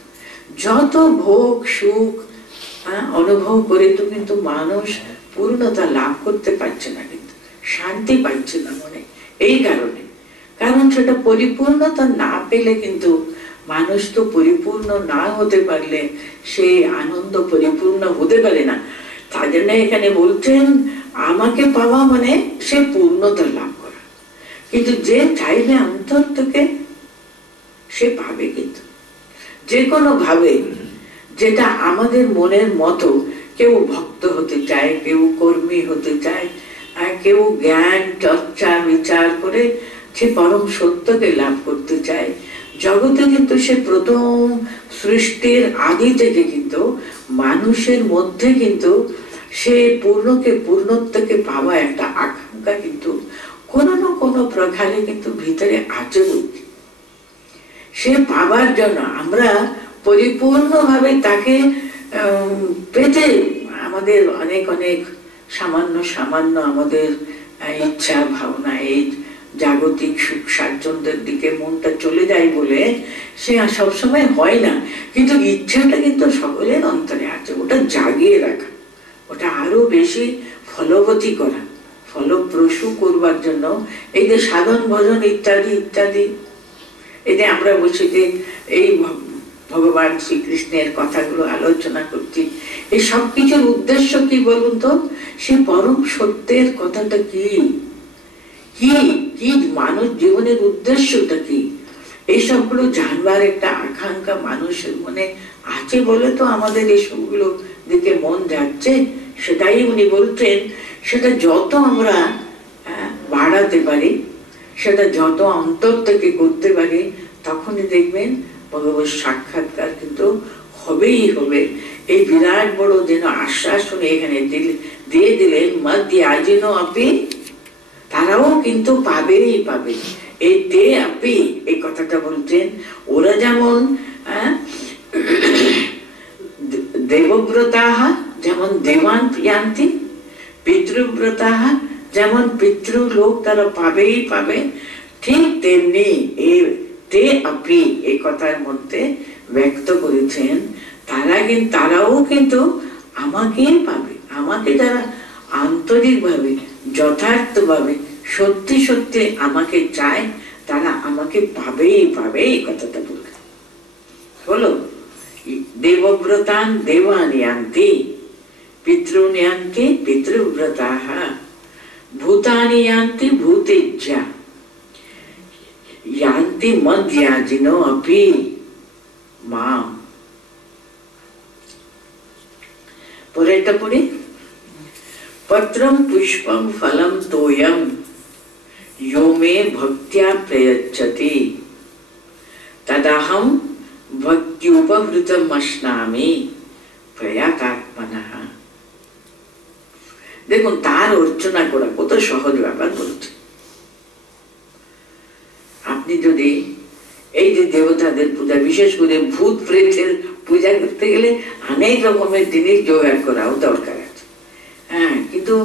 যত ভোগ সুখ অনুভব করে তো কিন্তু মানুষ পূর্ণতা লাভ করতে পারছে না, কিন্তু শান্তি পাচ্ছে না মনে। এই কারণে, কারণ সেটা পরিপূর্ণতা না পেলে কিন্তু মানুষ তো পরিপূর্ণ না হতে পারলে সেই আনন্দ পরিপূর্ণ হতে পারে না। তার জন্য এখানে বলছেন আমাকে পাওয়া মানে সে পূর্ণতা লাভ করা। কিন্তু যে চাইবে অন্তর থেকে সে পাবে, কিন্তু যে কোনো ভাবে, যেটা আমাদের মনের মতো। কেউ ভক্ত হতে চায়, কেউ কর্মী হতে চায়, আর কেউ জ্ঞান চর্চা বিচার করে সে পরম সত্যকে লাভ করতে চায়। জগতে কিন্তু সে প্রথম সৃষ্টির আদি থেকে কিন্তু মানুষের মধ্যে কিন্তু সে পূর্ণকে, পূর্ণত্বকে পাওয়া একটা আকাঙ্ক্ষা কিন্তু কোনো না কোনো প্রকারে কিন্তু ভিতরে আছে। সে পাবার জন্য আমরা পরিপূর্ণভাবে তাকে পেতে আমাদের অনেক অনেক সামান্য সামান্য আমাদের ইচ্ছা ভাবনা, এই জাগতিক সুখ স্বাচ্ছন্দ্যের দিকে মনটা চলে যায় বলে সে সবসময় হয় না। কিন্তু ইচ্ছাটা কিন্তু সকলের অন্তরে আছে, ওটা জাগিয়ে রাখা, ওটা আরো বেশি ফলবতী করা, ফলপ্রসূ করবার জন্য এই যে সাধন ভজন ইত্যাদি ইত্যাদি। এই যে আমরা বসে যে এই ভগবান শ্রীকৃষ্ণের কথাগুলো আলোচনা করছি, এই সব কিছুর উদ্দেশ্য কি বলুন তো? সে পরম সত্যের কথাটা কি কি কি মানুষ জীবনের উদ্দেশ্যটা কি, এই সবগুলো জানবার একটা আকাঙ্ক্ষা মানুষের মনে আছে বলে তো আমাদের এসবগুলো দিকে মন যাচ্ছে। সেটাই উনি বলছেন, সেটা যত আমরা বাড়াতে পারি, সেটা যত অন্তর থেকে করতে পারি, তখনই দেখবেন ভগবত সাক্ষাৎকার কিন্তু হবেই হবে। এই বিরাট বড় যেন আশ্বাস শুনে এখানে দিয়ে দিলেন, মধ্যাজিন আপি, তারাও কিন্তু পাবেই পাবে। এই তে আপি এই কথাটা বলছেন, ওরা যেমন দেবব্রতা যেমন দেবান প্রিয়ান্তি, পিতৃব্রতা যেমন পিতৃলোক তারা পাবেই পাবে, ঠিক তেমনি এই তে আপি এই কথার মধ্যে ব্যক্ত করেছেন তারাও কিন্তু আমাকেই পাবে। আমাকে যারা আন্তরিকভাবে যথার্থভাবে সত্যি সত্যি আমাকে চায় তারা আমাকে পাবেই পাবে, এই কথাটা বলো। দেবব্রতান দেবানি আন্তি, পিতॄনি আন্তি পিতৃব্রতাঃ, ভূতানি আন্তি ভূতেজ্জা, यान्ति मध्याजिनो अपि मां। পরেরটা পড়ি, পত্রম পুষ্পম ফলম তোয়ম यो मे भक्त्या प्रयच्छति तदहं भक्त्युपहृतम् अश्नामि प्रयातात्मनः। দেখুন তার অর্চনা করা কত সহজ ব্যাপার বলছে। আপনি যদি এই যে দেবতাদের পূজা, বিশেষ করে ভূত প্রেতের পূজা করতে গেলে অনেক রকমের জিনিস জোগাড় করাও দরকার আছে। হ্যাঁ, কিন্তু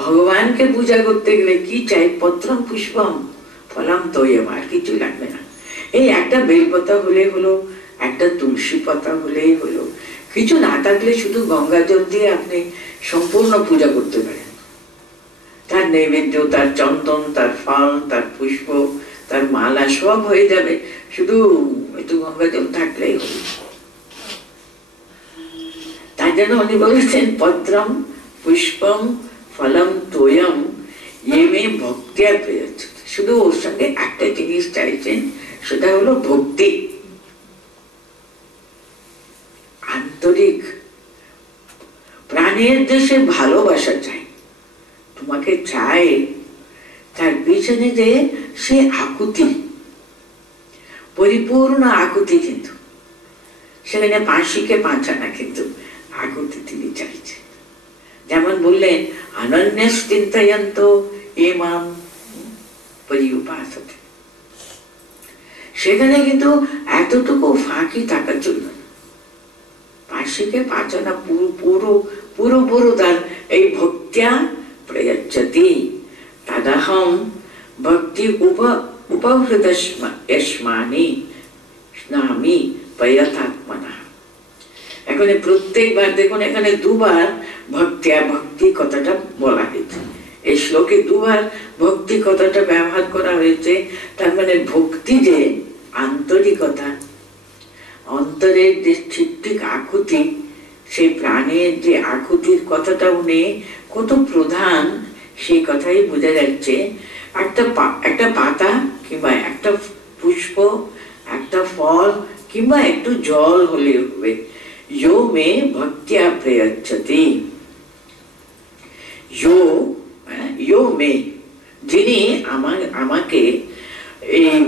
ভগবানকে পূজা করতে গেলে কি চাই? পত্রম পুষ্পম ফলম তোয়ম, আর কিছু লাগবে না। এই একটা বেলপাতা হলে হলো, একটা তুলসী পাতা হলেই হলো, কিছু না থাকলে শুধু গঙ্গা জল দিয়ে আপনি সম্পূর্ণ পূজা করতে পারেন। তার নৈবেদ্য, তার চন্দন, তার ফল, তার পুষ্প, তার মালা সব হয়ে যাবে, শুধু একটু গঙ্গা জল থাকলেই হলো। তাই জন্য উনি বলেছেন পত্রম পুষ্পম ফলম তোয়ম ইয়ে ভক্তিয়া প্রয়োজন। শুধু ওর সঙ্গে একটা জিনিস চাইছেন, সেটা হলো ভক্তি, আন্তরিক প্রাণের দেশে ভালোবাসা চাই। তোমাকে চাই, তার পিছনে যে সে আকুতি, পরিপূর্ণ আকুতি, কিন্তু সেখানে পাঁচিকে পাঁচা না, কিন্তু আকুতি তিনি চাইছেন। যেমন বললেন অনন্যস চিন্তয়ন্ত এমাম পরিউপাসতে, সেখানে কিন্তু এতটুকু ফাঁকি থাকা চলল না। পাঁচিকে পাঁচা না, পুরো তার এই ভক্ত্যা প্রয়চ্ছতি তদহম ভক্তি উপহৃতস্মামি স্নামি প্রয়তাত্মনা। এখানে প্রত্যেকবার দেখুন, এখানে দুবার ভক্তি কথাটা বলা হয়েছে। এই শ্লোকে দুবার ভক্তি কথাটা ব্যবহার করা হয়েছে। তার মানে ভক্তি যে আন্তরিকতা, অন্তরের যে ঠিক আকুতি, সেই প্রাণের যে আকুতির কথাটা উনি কত প্রধান, সেই কথাই বোঝা যাচ্ছে। একটা পাতা কিংবা একটা পুষ্প, একটা ফল কিংবা একটু জল হলে হবে। यो मे भक्त्या प्रयच्छति, यो मे, যিনি আমাকে এই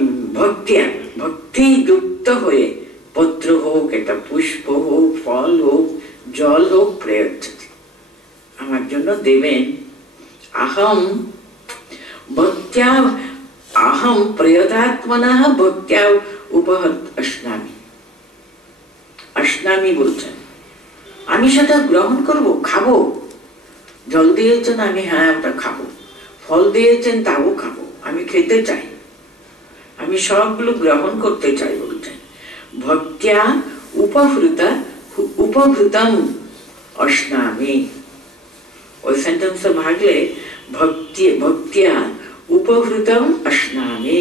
ভক্তি যুক্ত হয়ে, পত্র হোক, একটা পুষ্প হোক, ফল হোক, জল হোক, প্রয়চ্ছতি, আমার জন্য দেবেন। अहम प्रयतात्मनः भक्त्या उपहृतम् अश्नामि বলছেন, আমি সেটা গ্রহণ করব, খাবো। জল দিয়েছেন, আমি হ্যাঁ ওটা খাবো। ফল দিয়েছেন, তাও খাবো। আমি খেতে চাই, আমি সবগুলো গ্রহণ করতে চাই বলছেন। ভক্ত্যা উপহৃতম অশ্নামি, ওই সেন্টেন্স ভাগলে ভক্তিয়া উপহৃতম অশ্নামি,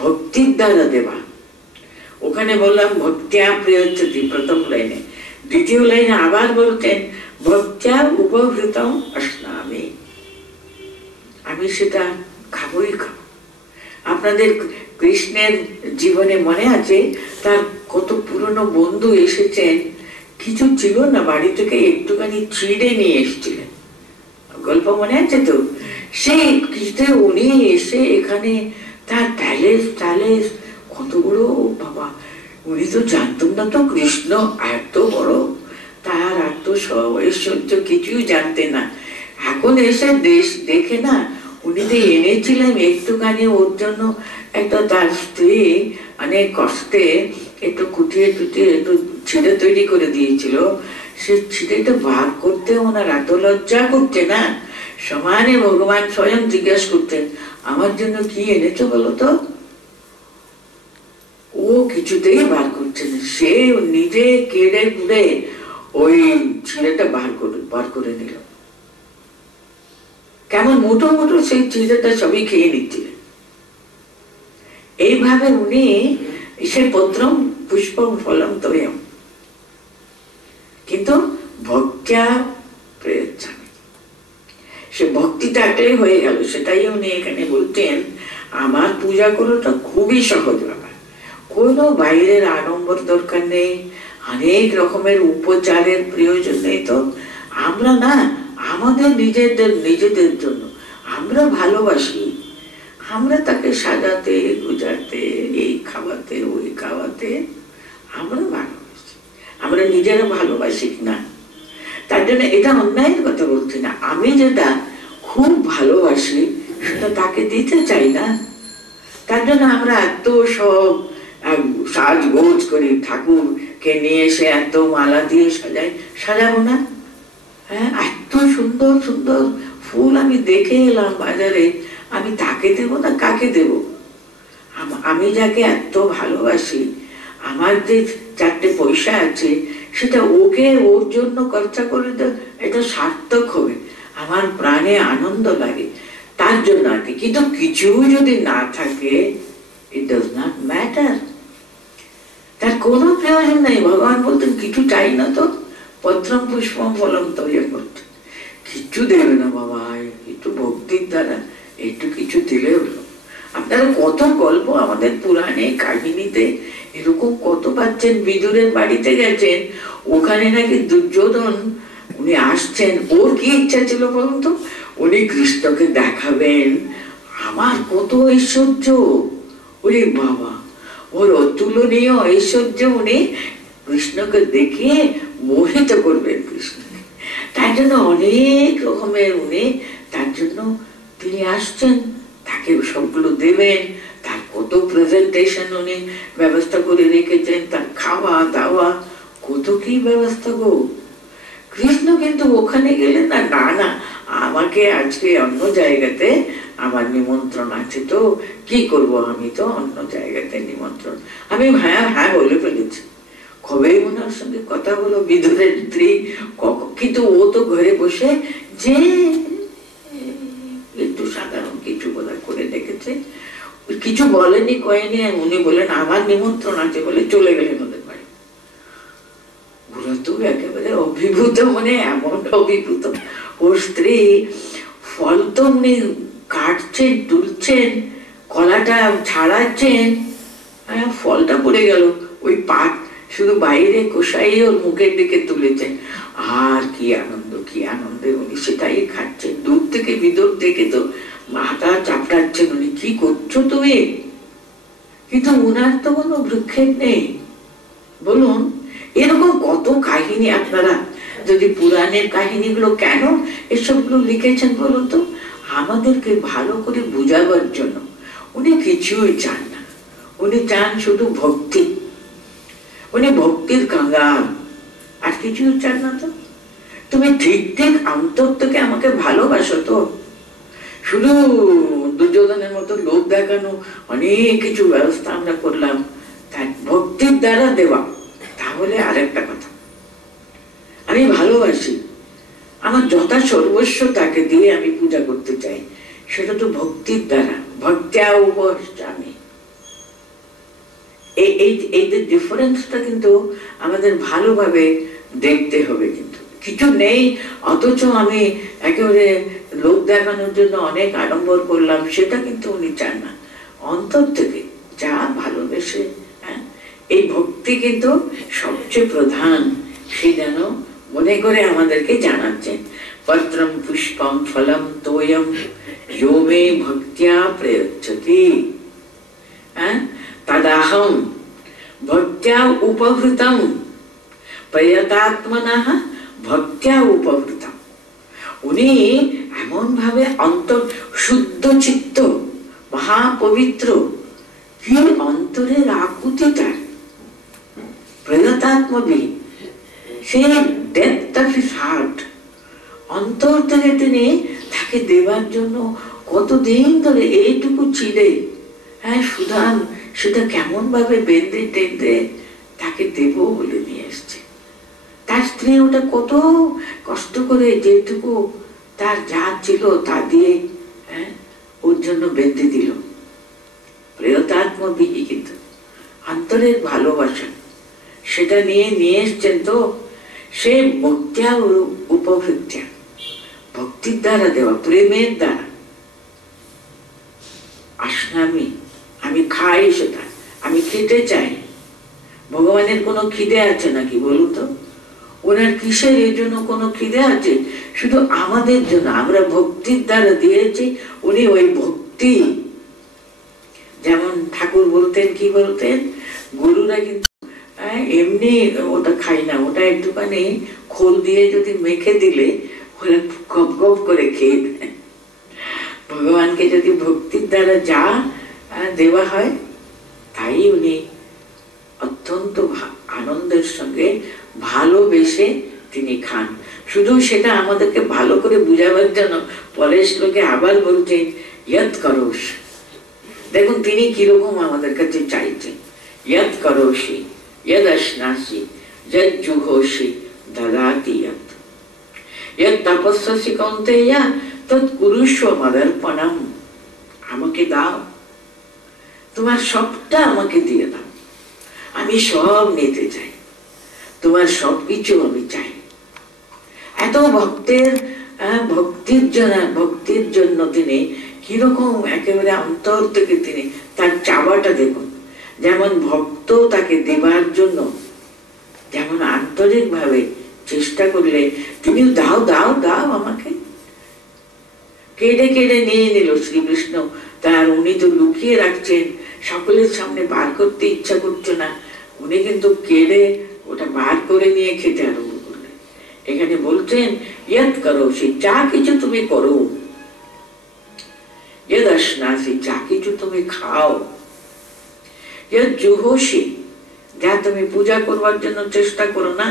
ভক্তির দ্বারা দেবা। ওখানে বললাম ভক্ত্যা প্রয়চ্ছতি প্রথম লাইনে, দ্বিতীয় লাইনে আবার বলতেন ভক্ত্যা উপহৃতম অশ্নামি, আমি সেটা খাবোই খাবো। আপনাদের কৃষ্ণের জীবনে মনে আছে, তার কত পুরনো বন্ধু এসেছেন, কিছু ছিল না, বাড়ি থেকে একটুখানি ছিঁড়ে নিয়ে এসেছিলেন, গল্প মনে আছে তো? সেই কৃষ্ণ উনি এসে এখানে তার প্যালেস কত বড়, বাবা উনি তো জানতেন না তো কৃষ্ণ এত বড় তার আত্মসব ঐশ্বর্য কিছুই জানতেন না। এখন এসে দেশ দেখে না, উনি তো এনেছিলেন একটুখানি ওর জন্য একটা, তার স্ত্রী অনেক কষ্টে একটু কুটিয়ে টুটিয়ে একটু ছিঁড়ে তৈরি করে দিয়েছিল, সে ছিঁড়েটা বার করতে ওনার এত লজ্জা করছে না, সমানে ভগবান স্বয়ং জিজ্ঞাসা করতেন আমার জন্য কি এনেছো বলো তো। ও কিছুতেই বার করছে না, সে নিজে কেড়ে কুড়ে ওই ছিঁড়েটা বার করে নিল। কেমন মোটো মোটো সেই চিড়েটা সবই খেয়ে নিচ্ছিলেন। এইভাবে উনি সে পত্রম পুষ্পম ফলম তোয়ম, কিন্তু ভক্ত্যা প্রয়চ্ছামি, সে ভক্তি থাকলে হয়ে গেল। সেটাই উনি এখানে বলতেন, আমার পূজা করাটা খুবই সহজ ব্যাপার, কোনো বাইরের আড়ম্বর দরকার নেই, অনেক রকমের উপচারের প্রয়োজন নেই। তো আমরা না আমাদের নিজেদের জন্য আমরা ভালোবাসি, আমরা তাকে সাজাতে গুজাতে, এই খাওয়াতে ওই খাওয়াতে আমরা ভালোবাসি, আমরা নিজেরা ভালোবাসি না। তার জন্য এটা অন্যায়ের কথা বলছি না, আমি যেটা খুব ভালোবাসি সেটা তাকে দিতে চাই না। তার জন্য আমরা এত সব সাজগোজ করি, ঠাকুরকে নিয়ে এসে এত মালা দিয়ে সাজাবো না? হ্যাঁ, এত সুন্দর সুন্দর ফুল আমি দেখে এলাম বাজারে, আমি তাকে দেবো না কাকে দেব? আমি যাকে এত ভালোবাসি, আমার যে 4টে পয়সা আছে সেটা ওকে ওর জন্য খরচা করে এটা সার্থক হবে, আমার প্রাণে আনন্দ লাগে, তার জন্য আর কি। কিন্তু কিছু যদি না থাকে, ইট ডাজ নট ম্যাটার, তার কোনো প্রয়োজন নেই। ভগবান বলতেন কিছু চাই না তো, পত্রম পুষ্পম ফলম তোয়ম করতেন, কিছু দেবে না বাবা, একটু ভক্তির দ্বারা একটু কিছু দিলে হলো। আপনারা কত গল্প আমাদের পুরাণে কাহিনীতে এরকম কত পাচ্ছেন। বিদুরের বাড়িতে গেছেন, ওখানে নাকি দুর্যোধন উনি আসছেন, ওর কি ইচ্ছা ছিল বলুন তো, উনি কৃষ্ণকে দেখাবেন, আমার কত ঐশ্বর্য, ওরে বাবা, ওর অতুলনীয় ঐশ্বর্য উনি কৃষ্ণকে দেখিয়ে মোহিত করবেন কৃষ্ণকে। তার জন্য অনেক রকমের উনি, তার জন্য তিনি আসছেন, তাকে সবগুলো দেবেন, তার কত প্রেজেন্টেশন উনি ব্যবস্থা করে রেখেছেন, তার খাওয়া দাওয়া কত কি ব্যবস্থা গো। কৃষ্ণ কিন্তু ওখানে গেলেন না, না না আমাকে আজকে অন্য জায়গাতে আমার নিমন্ত্রণ আছে, তো কি করব, আমি তো অন্য জায়গাতে নিমন্ত্রণ, আমি হ্যাঁ হ্যাঁ বলে ফেলেছি। কবে ওনার সঙ্গে কথা হলো বিদুরের স্ত্রী, কিন্তু ও তো ঘরে বসে যে একটু সাধারণ কিছু বোধহয় করে রেখেছে, কিছু বলেনি কয়েনি। উনি বলেন আমার নিমন্ত্রণ আছে বলে চলে গেলেন ওদের বাড়ি। ওরা তো একেবারে অভিভূত, মানে এমন অভিভূত, ওর স্ত্রী ফল তো উনি কাটছেন, তুলছেন, কলাটা ছাড়াচ্ছেন, ফলটা পড়ে গেল, ওই পাত শুধু বাইরে কোষাই ওর মুখের দিকে তুলেছেন, আর কি আনন্দ, কি আনন্দে উনি সেটাই খাচ্ছেন। দূর থেকে বিদুর থেকে তো মাথা চাপটাচ্ছেন, উনি কি করছো তুমি, কিন্তু উনার তো কোনো ভ্রুক্ষেপ নেই। বলুন, এরকম কত কাহিনী, আপনারা যদি পুরাণের কাহিনীগুলো কেন এসবগুলো লিখেছেন বলুন তো, আমাদেরকে ভালো করে বুঝাবার জন্য। উনি কিছুই চান না, উনি চান শুধু ভক্তি, উনি ভক্তির কাঙ্গাল, আর কিছুই চান না। তো তুমি ঠিক ঠিক অন্তর থেকে আমাকে ভালোবাসো তো, শুধু দুর্যোধনের মতো লোক দেখানো অনেক কিছু ব্যবস্থা আমরা করলাম, তাই ভক্তির দ্বারা দেওয়া, তাহলে আরেকটা কথা, আমি ভালোবাসি, আমার যথা সর্বস্ব তাকে দিয়ে আমি পূজা করতে চাই, সেটা তো ভক্তির দ্বারা, ভক্ত্যা উপস্থামি। এই যে ডিফারেন্সটা কিন্তু আমাদের ভালোভাবে দেখতে হবে। কিন্তু কিছু নেই, অথচ আমি একেবারে লোক দেখানোর জন্য অনেক আড়ম্বর করলাম, সেটা কিন্তু উনি চান না। অন্তর থেকে যা ভালোবেসে, এই ভক্তি কিন্তু সবচেয়ে প্রধান, সে যেন মনে করে আমাদেরকে জানাচ্ছেন। পত্রম পুষ্পম ফলম তোয়ম यो मे भक्त्या प्रयच्छति तदाहम भक्त्या उपहृतम প্রয়তাত্মনঃ ভক্ত্যা উপভৃতম। উনি এমন ভাবে অন্তর শুদ্ধ চিত্ত, মহাপবিত্র, কি অন্তরের আকুতি তার, প্রয়তাত্মবি, সেই ডেপথ অফ হিজ হার্ট, অন্তর থেকে তিনি তাকে দেবার জন্য কতদিন ধরে এইটুকু চিড়ে, হ্যাঁ সুদাম সেটা কেমন ভাবে বেঁধে টেঁধে তাকে দেব বলে নিয়ে এসছে। তার স্ত্রী ওটা কত কষ্ট করে যেটুকু তার যা ছিল তা দিয়ে ওর জন্য বেঁধে দিল। প্রেয়তাত্মবিহি, কিন্তু অন্তরের ভালোবাসা সেটা নিয়ে এসছেন। তো সে ভক্ত্যা উপভৃত্যা, ভক্তির দ্বারা দেওয়া, প্রেমের দ্বারা। আসনামি, আমি খাই সেটা, আমি খেতে চাই। ভগবানের কোনো খিদে আছে নাকি বলুন তো? ওনার কিসের এর জন্য কোনো খিদে আছে? শুধু আমাদের জন্য। আমরা ভক্তির দ্বারা দিয়েছি, উনি ওই ভক্তি, যেমন ঠাকুর বলতেন, কি বলতেন, গরুরা কিন্তু এমনি ওটা খাই না, ওটা একটুখানি খোল দিয়ে যদি মেখে দিলে ওরা গপ গপ করে খেয়ে দেয়। ভগবানকে যদি ভক্তির দ্বারা যা দেওয়া হয় তাই উনি অত্যন্ত আনন্দের সঙ্গে ভালোবেসে তিনি খান। শুধু সেটা আমাদেরকে ভালো করে বুঝাবার জন্য পরের শ্লোকে আবার বলছেন ইয়ৎ করোষি। দেখুন তিনি কিরকম আমাদের কাছে চাইছেন। ইয়ৎ করোষি ইয়ৎ অশ্নাসি যৎ জুঘোষি দদাতি ইয়ৎ, ইয়ৎ তপস্যসি কৌন্তেয়া তৎ কুরুষ্ব মদর্পণম। আমাকে দাও, তোমার সবটা আমাকে দিয়ে দাও, আমি সব নিতে চাই, তোমার সবকিছু আমি চাই। এত ভক্তির জন্য তিনি কিরকম একেবারে অন্তর থেকে তিনি তার চাওয়াটা দেখুন। যেমন ভক্ত তাকে দেবার জন্য যেমন আন্তরিক ভাবে চেষ্টা করলে তিনি দাও দাও দাও আমাকে। কেড়ে কেড়ে নিয়ে নিল শ্রীকৃষ্ণ তার। উনি তো লুকিয়ে রাখছেন, সকলের সামনে বার করতে ইচ্ছা করছে না, উনি কিন্তু কেড়ে ওটা বার করে নিয়ে খেতে আরম্ভ করলেন। এখানে বলছেন ইয়ৎ করোষি, যা কিছু তুমি করো, ইয়ৎ অশ্নাসি, যা কিছু তুমি খাও, ইয়ৎ জুহোষি, যা তুমি পূজা করবার জন্য চেষ্টা করো না,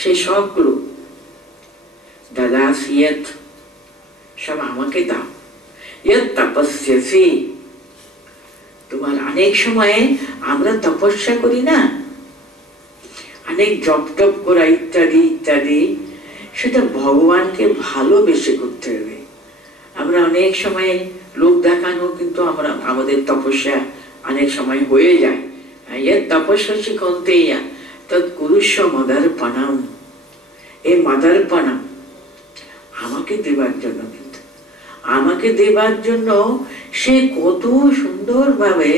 সে সবগুলো দদাসি ইয়ৎ, সব আমাকে দাও। ইয়ৎ তপস্যসি, তোমার অনেক সময়ে আমরা তপস্যা করি না, অনেক জপ টপ করা ইত্যাদি ইত্যাদি, সেটা ভগবানকে ভালোবেসে করতে হবে। আমরা অনেক সময় লোক দেখানো, কিন্তু আমরা আমাদের তপস্যা অনেক সময় হয়ে যায়। ইয়ৎ তপস্যসি কৌন্তেয়া তৎ কুরুষ্ব মদর্পণম। এই মদর্পণম আমাকে দেবার জন্য, কিন্তু আমাকে দেবার জন্য সে কত সুন্দর ভাবে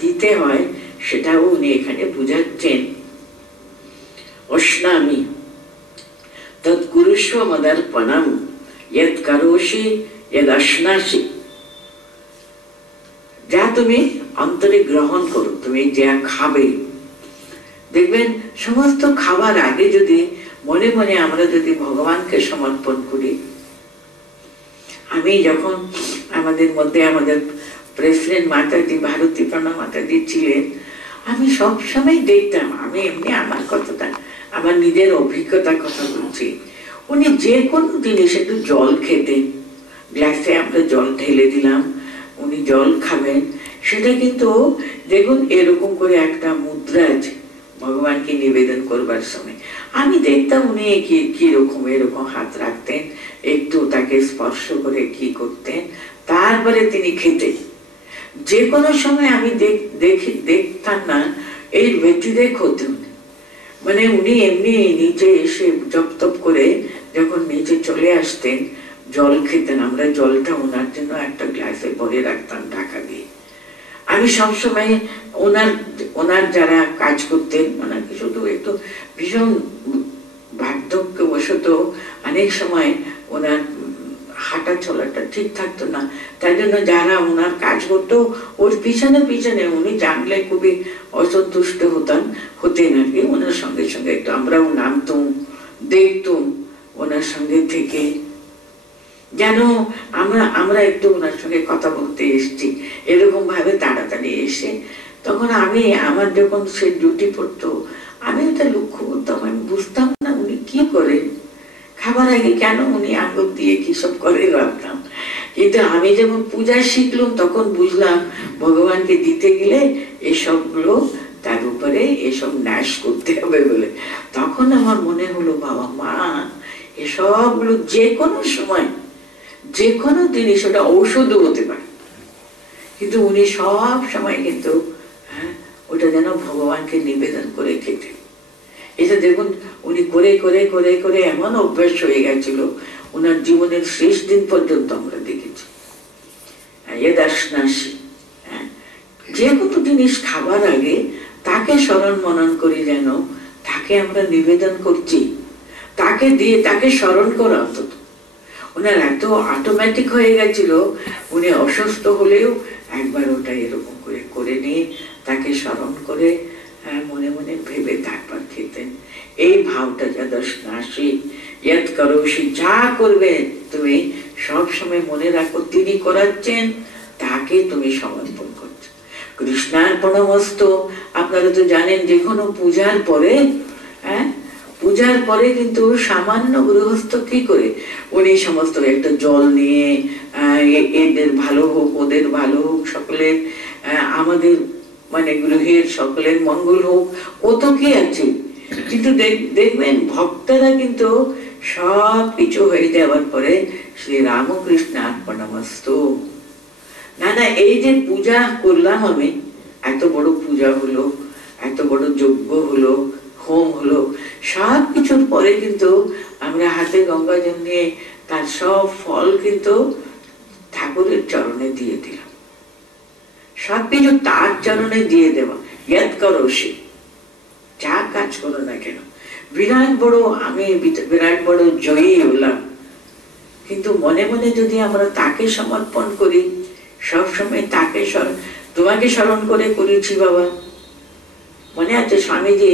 দিতে হয় সেটাও উনি এখানে বুঝাচ্ছেন। অশ্নামি তৎ কুরুষ্ব মদর্পণম ইয়ৎ করোষি ইয়ৎ অশ্নাসি, যা তুমি অন্তরে গ্রহণ করো, তুমি যা খাবে। দেখবেন সমস্ত খাবার আগে যদি মনে মনে আমরা যদি ভগবানকে সমর্পণ করি। আমি যখন আমাদের মধ্যে আমাদের প্রেসিডেন্ট মাতাজি, ভারতী প্রণব মাতাজি ছিলেন, আমি সবসময় দেখতাম, আমি এমনি আমার কথাটা, আমার নিজের অভিজ্ঞতার কথা বলছি, উনি যে কোনো জিনিস একটু জল খেতেন, গ্লাসে আমরা জল ঢেলে দিলাম, উনি জল খাবেন, সেটা কিন্তু দেখুন এরকম করে একটা মুদ্রা আছে ভগবানকে নিবেদন করবার সময়। আমি দেখতাম উনি কিরকম এরকম হাত রাখতেন, একটু তাকে স্পর্শ করে কি করতেন, তারপরে তিনি খেতেন। যে কোনো সময় আমি দেখতাম না এই ব্যতিরেক হতে, মানে উনি এমনি নিচে এসে জপ তপ করে যখন নিচে চলে আসতেন জল খেতেন, আমরা জলটা ওনার জন্য একটা গ্লাসে ভরে রাখতাম ঢাকা দিয়ে। আমি সবসময় ওনার যারা কাজ করতেন, ওনাকে শুধু একটু ভীষণ বার্ধক্যবশত অনেক সময় ওনার হাঁটা চলাটা ঠিক থাকতো না। তাই জন্য যারা ওনার কাজ করতো ওর পিছনে পিছনে উনি জানলে খুবই অসন্তুষ্ট হতেন আর কি। ওনার সঙ্গে সঙ্গে একটু আমরাও নামতুম, দেখতুম ওনার সঙ্গে থেকে, যেন আমরা একটু ওনার সঙ্গে কথা বলতে এসছি এরকম ভাবে তাড়াতাড়ি এসে। তখন আমার যখন সে ডিউটি পড়তো আমি ওটা লক্ষ্য করতাম, আমি বুঝতাম না উনি কি করেন, খাবার আগে কেন উনি আঙ্গুল দিয়ে কি সব করে ভাবতাম। কিন্তু আমি যখন পূজা শিখলাম তখন বুঝলাম ভগবানকে দিতে গেলে এসবগুলো তার উপরে এসব ন্যাস করতে হবে বলে। তখন আমার মনে হলো বাবা মা এসবগুলো যে কোনো সময় যে কোনো জিনিস ওটা ঔষধও হতে পারে, কিন্তু উনি সব সময় কিন্তু ওটা যেন ভগবানকে নিবেদন করে খেতেন। এটা দেখুন উনি করে করে করে করে এমন অভ্যাস হয়ে গেছিল, ওনার জীবনের শেষ দিন পর্যন্ত আমরা দেখেছি। যে কোনো জিনিস খাবার আগে তাকে স্মরণ মনন করি, যেন তাকে আমরা নিবেদন করছি, তাকে দিয়ে তাকে স্মরণ করা। অন্তত ওনার এত অটোমেটিক হয়ে গেছিল, উনি অসুস্থ হলেও একবার ওটা এরকম করে করে নিয়ে তাকে স্মরণ করে মনে মনে ভেবে তারপর খেতেন। এই ভাবটা যদস্নাসি ইয়ৎ করোষি, যা করবে তুমি সব সময় মনে রাখো তিনি করাচ্ছেন, তাকে তুমি সমর্পণ করছো। কৃষ্ণার্পণমস্তু, আপনারা তো জানেন যে কোনো পূজার পরে কিন্তু সামান্য গৃহস্থ কি করে, উনি সমস্ত একটা জল নিয়ে এদের ভালো হোক ওদের ভালো হোক সকলের, আমাদের মানে গৃহের সকলের মঙ্গল হোক, ও তো কি আছে। কিন্তু দেখবেন ভক্তরা কিন্তু সব কিছু হয়ে যাওয়ার পরে শ্রী রামকৃষ্ণ অর্পণমস্তু, না না এই যে পূজা করলাম আমি, এত বড় পূজা হলো, এত বড় যজ্ঞ হলো, হোম হলো, সব কিছুর পরে কিন্তু আমরা হাতে গঙ্গা জল নিয়ে তার সব ফল কিন্তু ঠাকুরের চরণে দিয়ে দিলাম। সবকিছু তার চরণে দিয়ে দেওয়া। ইয়ৎ করোষি, যা কাজ করো না কেন, আমি বিরাট বড় জয়ী হলাম, কিন্তু মনে মনে যদি আমরা তাকে সমর্পণ করি, সবসময় তাকে তোমাকে স্মরণ করে করেছি বাবা। মনে আছে স্বামীজি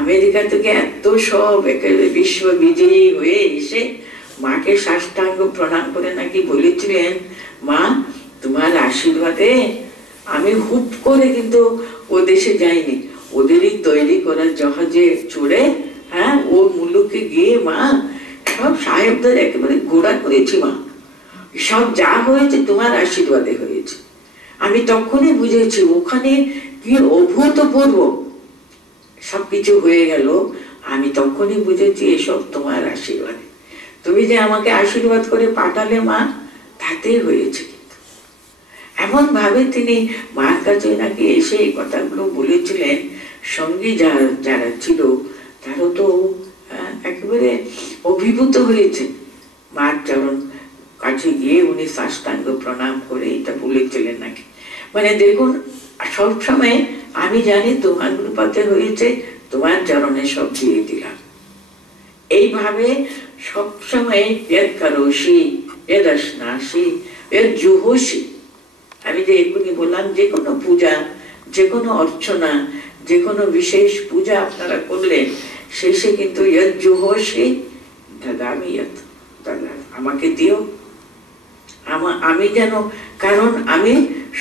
আমেরিকা থেকে এত সব একেবারে বিশ্ব বিজয়ী হয়ে এসে মাকে সাষ্টাঙ্গ প্রণাম করে নাকি বলেছিলেন, মা তোমার আশীর্বাদে আমি হুপ করে কিন্তু ও দেশে যাইনি, ওদেরই তৈরি করা জাহাজে চড়ে ও মুলুকে গিয়ে মা সব সাহেবদের একেবারে ঘোড়া করেছি মা, সব যা হয়েছে তোমার আশীর্বাদে হয়েছে। আমি তখনই বুঝেছি ওখানে কি অভূতপূর্ব সবকিছু হয়ে গেল। আমি তখনই বুঝেছি এসব তোমার আশীর্বাদে, তুমি যে আমাকে আশীর্বাদ করে পাঠালে মা, তাতেই হয়েছে। এমন ভাবে তিনি মার কাছে নাকি এসে এই কথাগুলো বলেছিলেন। সঙ্গী যারা ছিল তারও তো একেবারে অভিভূত হয়েছে। মার চরণ কাছে গিয়ে উনি সাষ্টাঙ্গ প্রণাম করে এটা বলেছিলেন নাকি। মানে দেখুন সবসময় আমি জানি তোমার কৃপাতে হয়েছে, তোমার চরণে সব দিয়ে দিলাম। এইভাবে সবসময় ইয়ৎ করোষি যদস্নাসি ইয়ৎ জুহোষি। আমি যে এক্ষুনি বললাম যে কোনো পূজা, যে কোনো অর্চনা, যে কোনো বিশেষ পূজা আপনারা করলেন, শেষে কিন্তু ইয়ৎ জুহোষি দদামি ইয়ৎ, দাদা আমাকে দিও, আমি যেন, কারণ আমি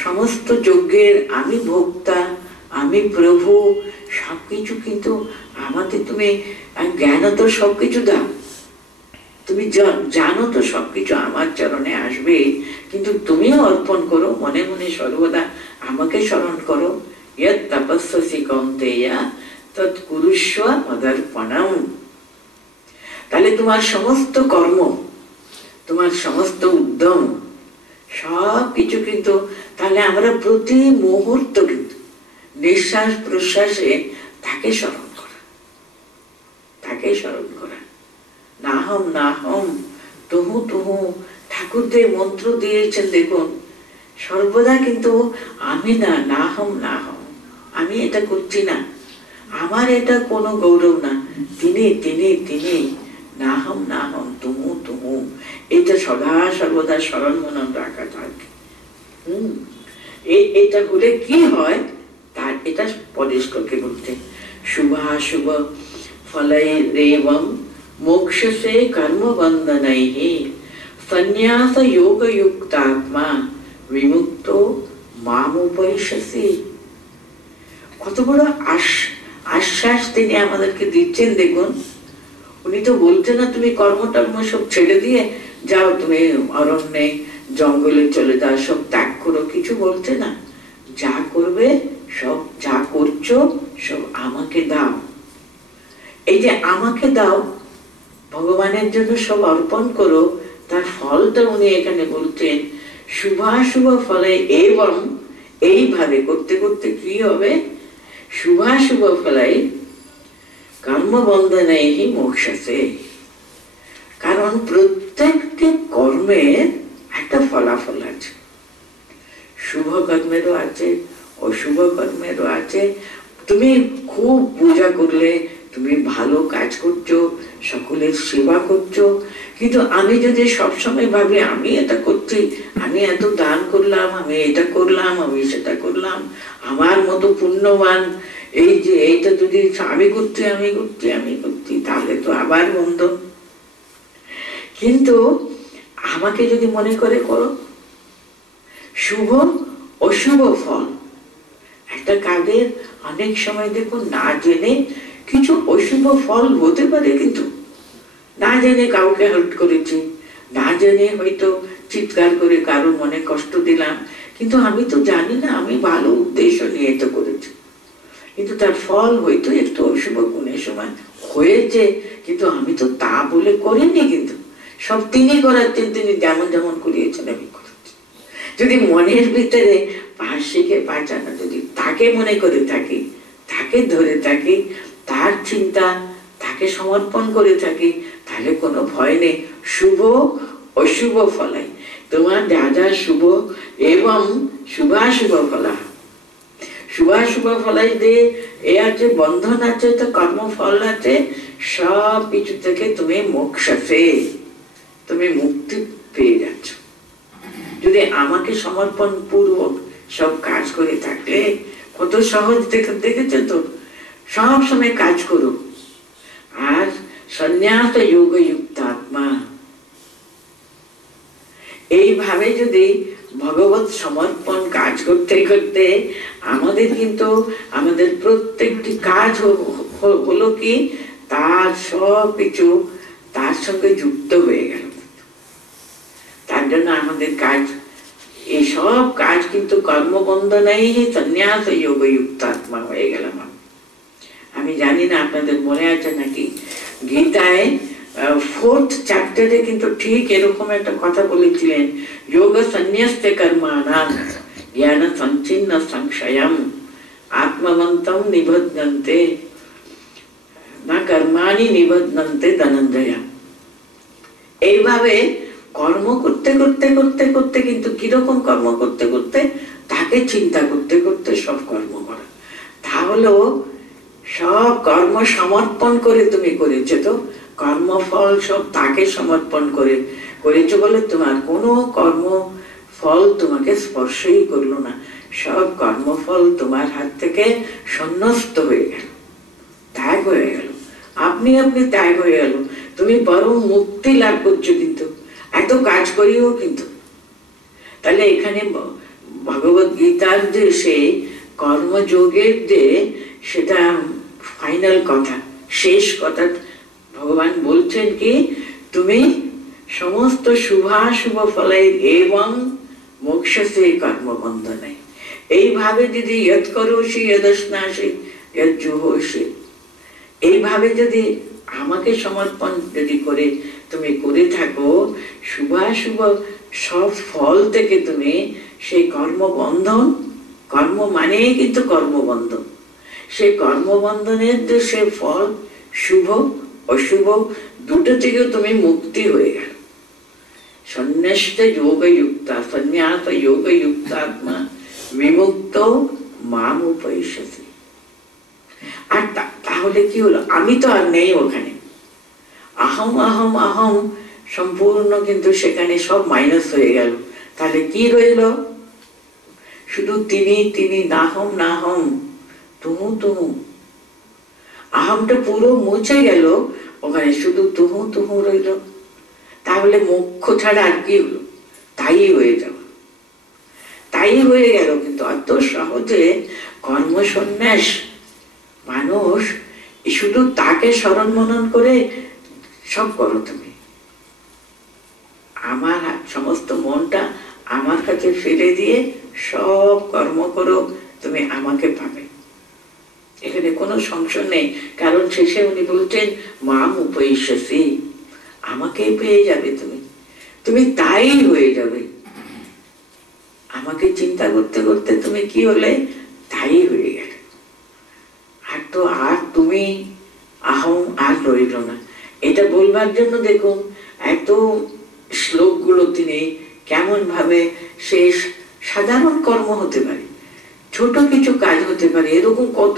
সমস্ত যজ্ঞের আমি ভোক্তা, আমি প্রভু, সবকিছু কিন্তু আমাকে তুমি জ্ঞান তো সবকিছু দাও, তুমি জানো তো সবকিছু আমার চরণে আসবে, কিন্তু তুমিও অর্পণ করো মনে মনে সর্বদা আমাকে স্মরণ করো। ইয়ৎ তপস্যসি কৌন্তেয়া তৎ কুরুষ্ব মদর্পণম। তাহলে তোমার সমস্ত কর্ম, তোমার সমস্ত উদ্যম, সব কিছু কিন্তু তাহলে আমরা প্রতি মুহূর্ত কিন্তু নিঃশ্বাস প্রশ্বাসে তাকে স্মরণ করা, তাকে স্মরণ করা। নাহম নাহম তুহু তুহু, ঠাকুরদের মন্ত্র দিয়েছেন দেখুন, সর্বদা কিন্তু আমি না, নাহম নাহম, আমি এটা করছি না, আমার এটা কোনো গৌরব না, তিনি তিনি তিনি, নাহম নাহম তুমু তুমু, এটা সদা সর্বদা স্মরণ মনন রাখা থাকে। এটা হলে কি হয় তার এটা পরে শ্লোকে বলতে, শুভাশুভ ফলैरेवं मोक्षसे कर्मबन्धनैः संन्यास योगयुक्तात्मा विमुक्तो मामुपैष्यसि। কত বড় আশ্বাস তিনি আমাদেরকে দিচ্ছেন দেখুন। উনি তো বলছেন না তুমি কর্মটর্ম সব ছেড়ে দিয়ে যাও, তুমি অরণ্যে জঙ্গলে চলে যাও, সব ত্যাগ করো, কিছু বলছে না। যা করবে সব, যা করছো সব আমাকে দাও। এই যে আমাকে দাও, ভগবানের জন্য সব অর্পণ করো, তার ফলটা উনি এখানে বলছেন শুভাশুভ ফলে। এবং এইভাবে করতে করতে কি হবে, শুভাশুভ ফলে কর্মবন্ধনেহি মোক্ষসে। কারণ প্রত্যেকটি কর্মের একটা ফলাফল আছে, শুভ কর্মেরও আছে, অশুভ কর্মেরও আছে। তুমি খুব পূজা করলে, তুমি ভালো কাজ করছো, সকলের সেবা করছো, কিন্তু আমি যদি সবসময় ভাবি আমি এটা করছি, আমি এত দান করলাম, আমি এটা করলাম, আমি সেটা করলাম, আমার মতো পুণ্যবান এই যে এইটা যদি আমি করছি আমি করছি আমি করছি, তাহলে তো আবার বন্ধ। কিন্তু আমাকে যদি মনে করে করো শুভ অশুভ ফল, একটা কাজের অনেক সময় দেখুন না জেনে কিছু অশুভ ফল হতে পারে, কিন্তু না জেনে কাউকে হার্ট করেছি, না জেনে হয়তো চিৎকার করে কারো মনে কষ্ট দিলাম, কিন্তু আমি তো জানি না, আমি ভালো উদ্দেশ্য নিয়ে তো করেছি, কিন্তু তার ফল হয়তো একটু অশুভ কোনের সময় হয়েছে, কিন্তু আমি তো তা বলে করিনি, কিন্তু সব তিনি করাচ্ছেন, তিনি যেমন যেমন করিয়েছেন আমি করেছি। যদি মনের ভিতরে পার্শ্বিকে বাঁচানো, যদি তাকে মনে করে থাকি, তাকে ধরে থাকি, তার চিন্তা তাকে সমর্পণ করে থাকি, তাহলে কোনো ভয় নেই। শুভ অশুভ ফলাই, তোমার যা যা শুভ এবং শুভাশুভ ফলা, শুভাশুভ ফলাই দিয়ে এ আছে বন্ধন আছে, তো কর্মফল আছে, সব কিছু থেকে তুমি মোক্ষে, তুমি মুক্তি পেয়ে যাচ্ছ। যদি আমাকে সমর্পণ পূর্বক সব কাজ করে থাকলে কত সহজ দেখেছো তো, সব সময় কাজ করো। আর সন্ন্যাস যোগযুক্ত আত্মা, এইভাবে যদি ভগবত সমর্পণ কাজ করতে করতে আমাদের কিন্তু আমাদের প্রত্যেকটি কাজ হলো কি তার সব কিছু তার সঙ্গে যুক্ত হয়ে গেল। তার জন্য আমাদের কাজ, এই সব কাজ কিন্তু কর্মবন্ধনেই সন্ন্যাস যোগযুক্ত আত্মা হয়ে গেলাম। আমি জানি না আপনাদের মনে আছে নাকি, গীতায় 4th চ্যাপ্টারে কিন্তু ঠিক এরকম একটা কথা বলেছিলেন, যোগ সন্ন্যস্তে কর্মাণাং জ্ঞান সঞ্চিন্ন সংশয়ম আত্মবন্তম নিবধ্যন্তে না কর্মাণি নিবদ্ধন্তে ধনঞ্জয়। এইভাবে কর্ম করতে করতে করতে করতে কিন্তু কিরকম কর্ম করতে করতে, তাকে চিন্তা করতে করতে সব কর্ম করা, তাহলে সব কর্ম সমর্পণ করে তুমি করেছো, তো কর্মফল সব তাকে সমর্পণ করে করেছো বলে তোমার কোনো কর্ম ফল তোমাকে স্পর্শই করলো না, সব কর্মফল তোমার হাত থেকে সন্ন্যস্ত হয়ে গেল, ত্যাগ হয়ে গেল, আপনি আপনি ত্যাগ হয়ে গেল, তুমি পরম মুক্তি লাভ করছো কিন্তু এত কাজ করিও। কিন্তু তাহলে এখানে ভগবত গীতার যে সে কর্মযোগের যে সেটা ফাইনাল কথা, শেষ কথা, ভগবান বলছেন কি তুমি সমস্ত শুভাশুভ ফলের এবং মোক্ষসে কর্মবন্ধনে, এইভাবে যদি ইয়ৎ করোষি যদস্নাসি যজ্জুহোষি, এইভাবে যদি আমাকে সমর্পণ যদি করে তুমি করে থাকো, শুভাশুভ সব ফল থেকে তুমি সেই কর্মবন্ধন, কর্ম মানে কিন্তু কর্মবন্ধন, সেই কর্মবন্ধনের যে সে ফল শুভ অশুভ দুটো থেকেও তুমি মুক্তি হয়ে গেল। সন্ন্যাস যোগযুক্ত সন্ন্যাস যোগযুক্ত আত্মা বিমুক্ত মাম উপৈষ্যসি। আর তাহলে কি হলো, আমি তো আর নেই ওখানে, আহম আহম আহম সম্পূর্ণ কিন্তু সেখানে সব মাইনাস হয়ে গেল। তাহলে কি রইল? শুধু তিনি তিনি, নাহম নাহম, তুহু তুহু। আহমটা পুরো মুছে গেল, ওখানে শুধু তুহু তুহু রইল। তাহলে মোক্ষ ছাড়া আর কি হলো? তাই হয়ে যাও, তাই হয়ে গেল। কিন্তু এত সহজে কর্মসন্ন্যাস, মানুষ শুধু তাকে স্মরণ মনন করে সব করো তুমি। আমার সমস্ত মনটা আমার কাছে ফেলে দিয়ে সব কর্ম করো, তুমি আমাকে পাবে। এখানে কোনো সংশয় নেই, কারণ শেষে উনি বলছেন মাম উপৈষ্যসি, আমাকে পেয়ে যাবে তুমি, তুমি তাই হয়ে যাবে। আমাকে চিন্তা করতে করতে তুমি কি হলে? তাই হয়ে গেলে। আর তো আর তুমি আহম আর রইল না। এটা বলবার জন্য দেখুন এত শ্লোকগুলো তিনি কেমন ভাবে, শেষ সাধারণ কর্ম হতে পারে, ছোট কিছু কাজ হতে পারে, এরকম কত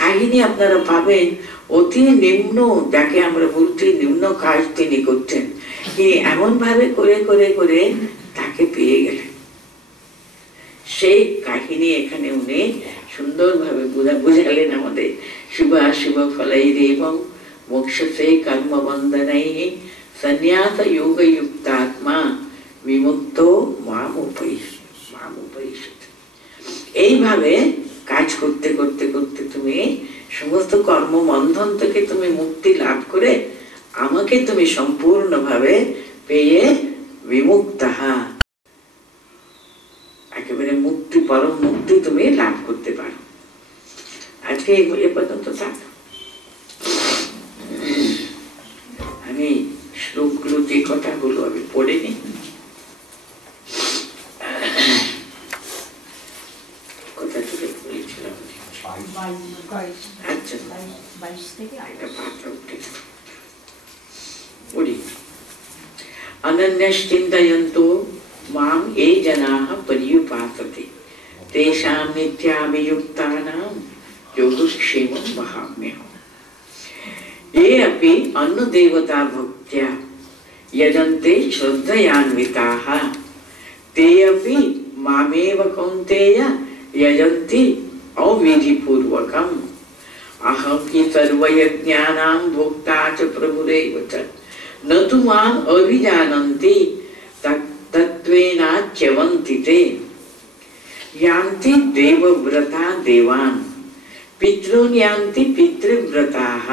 কাহিনী আপনারা পাবেন। অতি নিম্ন, যাকে আমরা বলছি নিম্ন কাজ তিনি করছেন, তিনি এমন ভাবে করে করে করে তাকে পেয়ে গেলেন। সেই কাহিনী এখানে উনি সুন্দরভাবে বুঝালেন আমাদের। শুভাশুভ ফলैरेवं मोक्षसे कर्म बंधनैः संन्यास योग युक्तात्मा विमुक्तो माम उपैष्यति। এইভাবে কাজ করতে করতে করতে তুমি সমস্ত কর্মবন্ধন থেকে তুমি মুক্তি লাভ করে আমাকে তুমি সম্পূর্ণভাবে পেয়ে বিমুক্তः, একেবারে মুক্তি, পরম মুক্তি তুমি লাভ করতে পারো। আজকে এ পর্যন্ত থাক। আমি শ্লোকগুলো, যে কথাগুলো আমি পড়ে নি, কথা থেকে বলেছিলাম। আচ্ছা, পড়ি। অনন্যশ্চিন্তয়ন্তো मां ये जनाः पर्युपासते तेषां नित्याभियुक्तानां योगक्षेमं वहाम्यहम्। ये अपि अन्नदेवता भक्त्या यजन्ते श्रद्धयान्विताः ते अपि मामेव कौन्तेय यजन्ति अविधिपूर्वकम्। अहं हि सर्वयज्ञानां भोक्ता च प्रभुरेव च न तु माम् अभिजानन्ति तत्त्वेनाच्यवन्ति ते। यान्ति देवव्रता देवान् पितॄन् यान्ति पितृव्रताः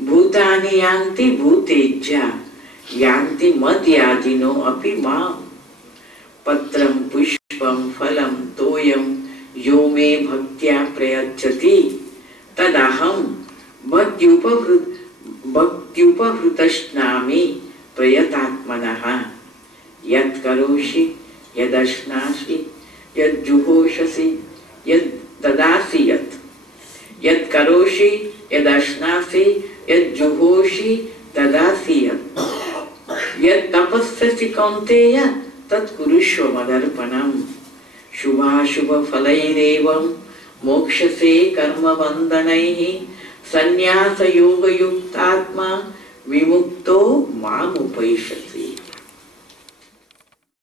भूतानि यान्ति भूतेज्या यान्ति मद्याजिनो अपि माम्। पत्रं पुष्पं फलं तोयं यो मे भक्त्या प्रयच्छति तदहं भक्त्युपहृतस्नामि प्रयतात्मनः। यत् करोषि यदश्नासि यज्जुहोषसि यद्ददासि यत् करोषि यदश्नासि यज्जुहोषि ददासि यत् तपस्यसि कौन्तेय तत् कुरुष्व मदर्पणम्। शुभाशुभ फलैरेवं मोक्षसे कर्म बन्धनैः संन्यास योग युक्तात्मा विमुक्तो माम् उपैष्यति।